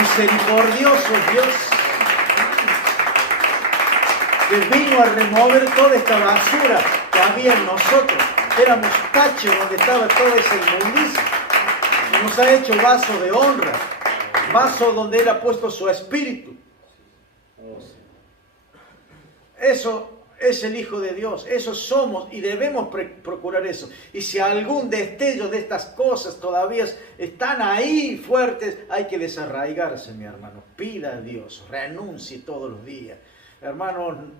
Misericordioso es Dios. Que vino a remover toda esta basura que había en nosotros. Éramos tachos donde estaba toda esa inmundicia. Y nos ha hecho vaso de honra. Vaso donde Él ha puesto su espíritu. Eso es el Hijo de Dios. Eso somos y debemos procurar eso. Y si algún destello de estas cosas todavía están ahí fuertes, hay que desarraigarse, mi hermano. Pida a Dios, renuncie todos los días. Hermano,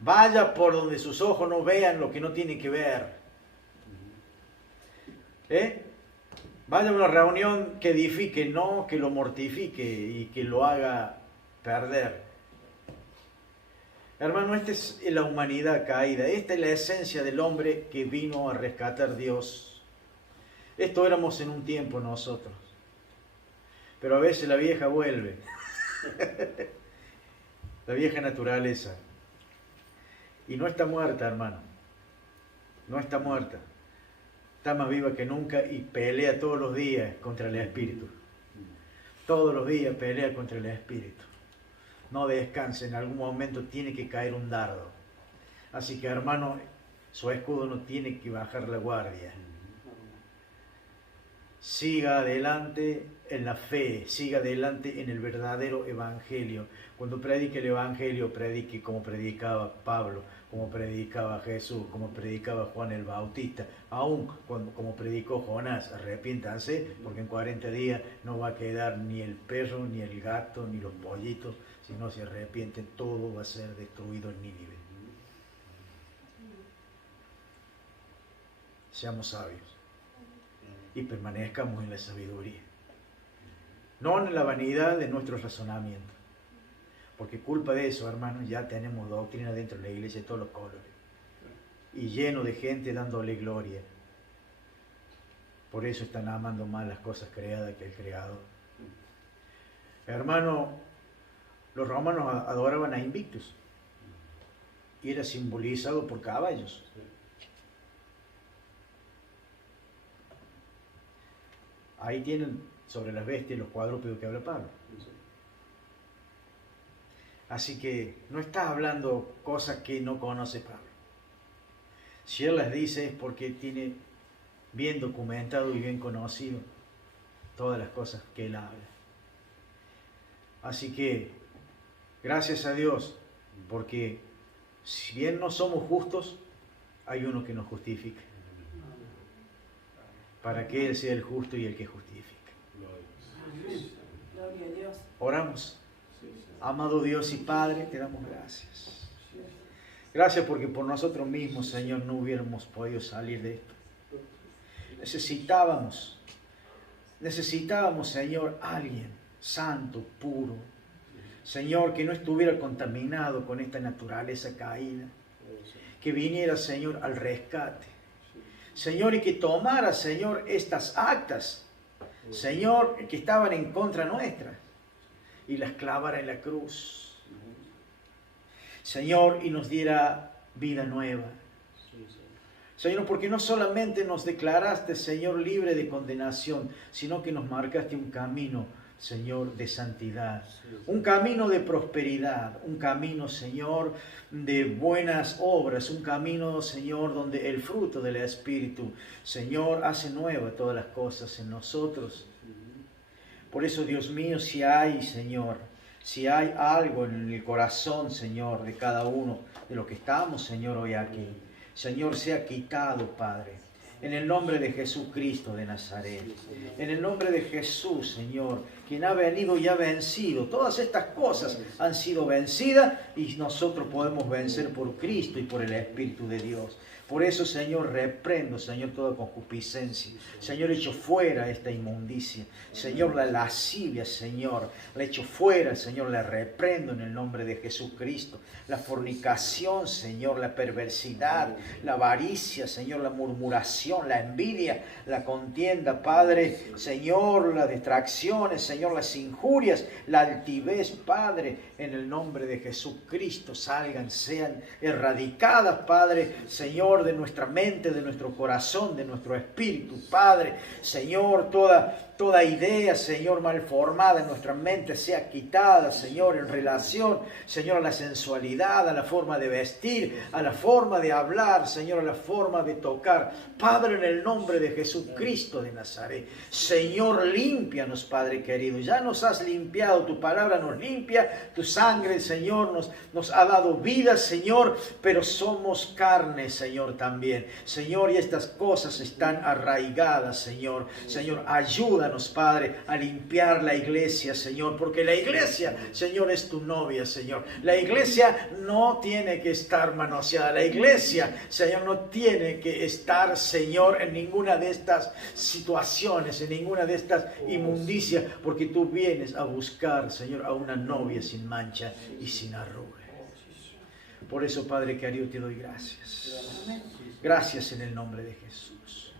vaya por donde sus ojos no vean lo que no tienen que ver. Vaya a una reunión que edifique, no que lo mortifique y que lo haga perder. Hermano, esta es la humanidad caída. Esta es la esencia del hombre que vino a rescatar Dios. Esto éramos en un tiempo nosotros. Pero a veces la vieja vuelve. La vieja naturaleza. Y no está muerta, hermano. No está muerta. Está más viva que nunca y pelea todos los días contra el espíritu. Todos los días pelea contra el espíritu. No descanse, en algún momento tiene que caer un dardo. Así que, hermano, su escudo no tiene que bajar la guardia. Siga adelante en la fe, siga adelante en el verdadero evangelio. Cuando predique el evangelio, predique como predicaba Pablo, como predicaba Jesús, como predicaba Juan el Bautista, aún como predicó Jonás, arrepiéntanse, porque en 40 días no va a quedar ni el perro, ni el gato, ni los pollitos, si no se arrepienten, todo va a ser destruido en Nínive. Seamos sabios y permanezcamos en la sabiduría, no en la vanidad de nuestros razonamientos, porque culpa de eso, hermanos, ya tenemos doctrina dentro de la iglesia de todos los colores y lleno de gente dándole gloria. Por eso están amando más las cosas creadas que el Creador. Hermano, los romanos adoraban a Invictus y era simbolizado por caballos. Ahí tienen sobre las bestias los cuadrúpedos que habla Pablo. Así que no está hablando cosas que no conoce Pablo. Si él las dice es porque tiene bien documentado y bien conocido todas las cosas que él habla. Así que gracias a Dios, porque si bien no somos justos, hay uno que nos justifica, para que Él sea el justo y el que justifica. Gloria a Dios. Oramos. Amado Dios y Padre, te damos gracias. Gracias porque por nosotros mismos, Señor, no hubiéramos podido salir de esto. Necesitábamos, Señor, alguien santo, puro. Señor, que no estuviera contaminado con esta naturaleza caída. Que viniera, Señor, al rescate. Señor, y que tomara, Señor, estas actas, Señor, que estaban en contra nuestra, y las clavara en la cruz. Señor, y nos diera vida nueva. Señor, porque no solamente nos declaraste, Señor, libre de condenación, sino que nos marcaste un camino, Señor, de santidad, un camino de prosperidad, un camino, Señor, de buenas obras, un camino, Señor, donde el fruto del Espíritu, Señor, hace nueva todas las cosas en nosotros. Por eso, Dios mío, si hay, Señor, si hay algo en el corazón, Señor, de cada uno de los que estamos, Señor, hoy aquí, Señor, sea quitado, Padre, en el nombre de Jesucristo de Nazaret, en el nombre de Jesús, Señor, quien ha venido y ha vencido. Todas estas cosas han sido vencidas y nosotros podemos vencer por Cristo y por el Espíritu de Dios. Por eso, Señor, reprendo, Señor, toda concupiscencia. Señor, echo fuera esta inmundicia. Señor, la lascivia, Señor, la echo fuera, Señor, la reprendo en el nombre de Jesucristo. La fornicación, Señor, la perversidad, la avaricia, Señor, la murmuración, la envidia, la contienda, Padre, Señor, las distracciones, Señor, las injurias, la altivez, Padre, en el nombre de Jesucristo, salgan, sean erradicadas, Padre, Señor, de nuestra mente, de nuestro corazón, de nuestro espíritu, Padre, Señor, toda idea, Señor, mal formada en nuestra mente sea quitada, Señor, en relación, Señor, a la sensualidad, a la forma de vestir, a la forma de hablar, Señor, a la forma de tocar. Padre, en el nombre de Jesucristo de Nazaret, Señor, límpianos, Padre querido. Ya nos has limpiado, tu palabra nos limpia, tu sangre, Señor, nos ha dado vida, Señor, pero somos carne, Señor, también. Señor, y estas cosas están arraigadas, Señor. Señor, ayúdanos, Padre, a limpiar la iglesia, Señor, porque la iglesia, Señor, es tu novia, Señor. La iglesia no tiene que estar manoseada. La iglesia, Señor, no tiene que estar, Señor, en ninguna de estas situaciones, en ninguna de estas inmundicias, porque tú vienes a buscar, Señor, a una novia sin mancha y sin arruga. Por eso, Padre querido, te doy gracias. Gracias en el nombre de Jesús.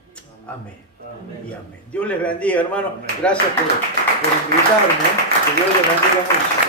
Amén. Amén. Y amén. Dios les bendiga, hermano. Gracias por invitarme. Que Dios les bendiga mucho.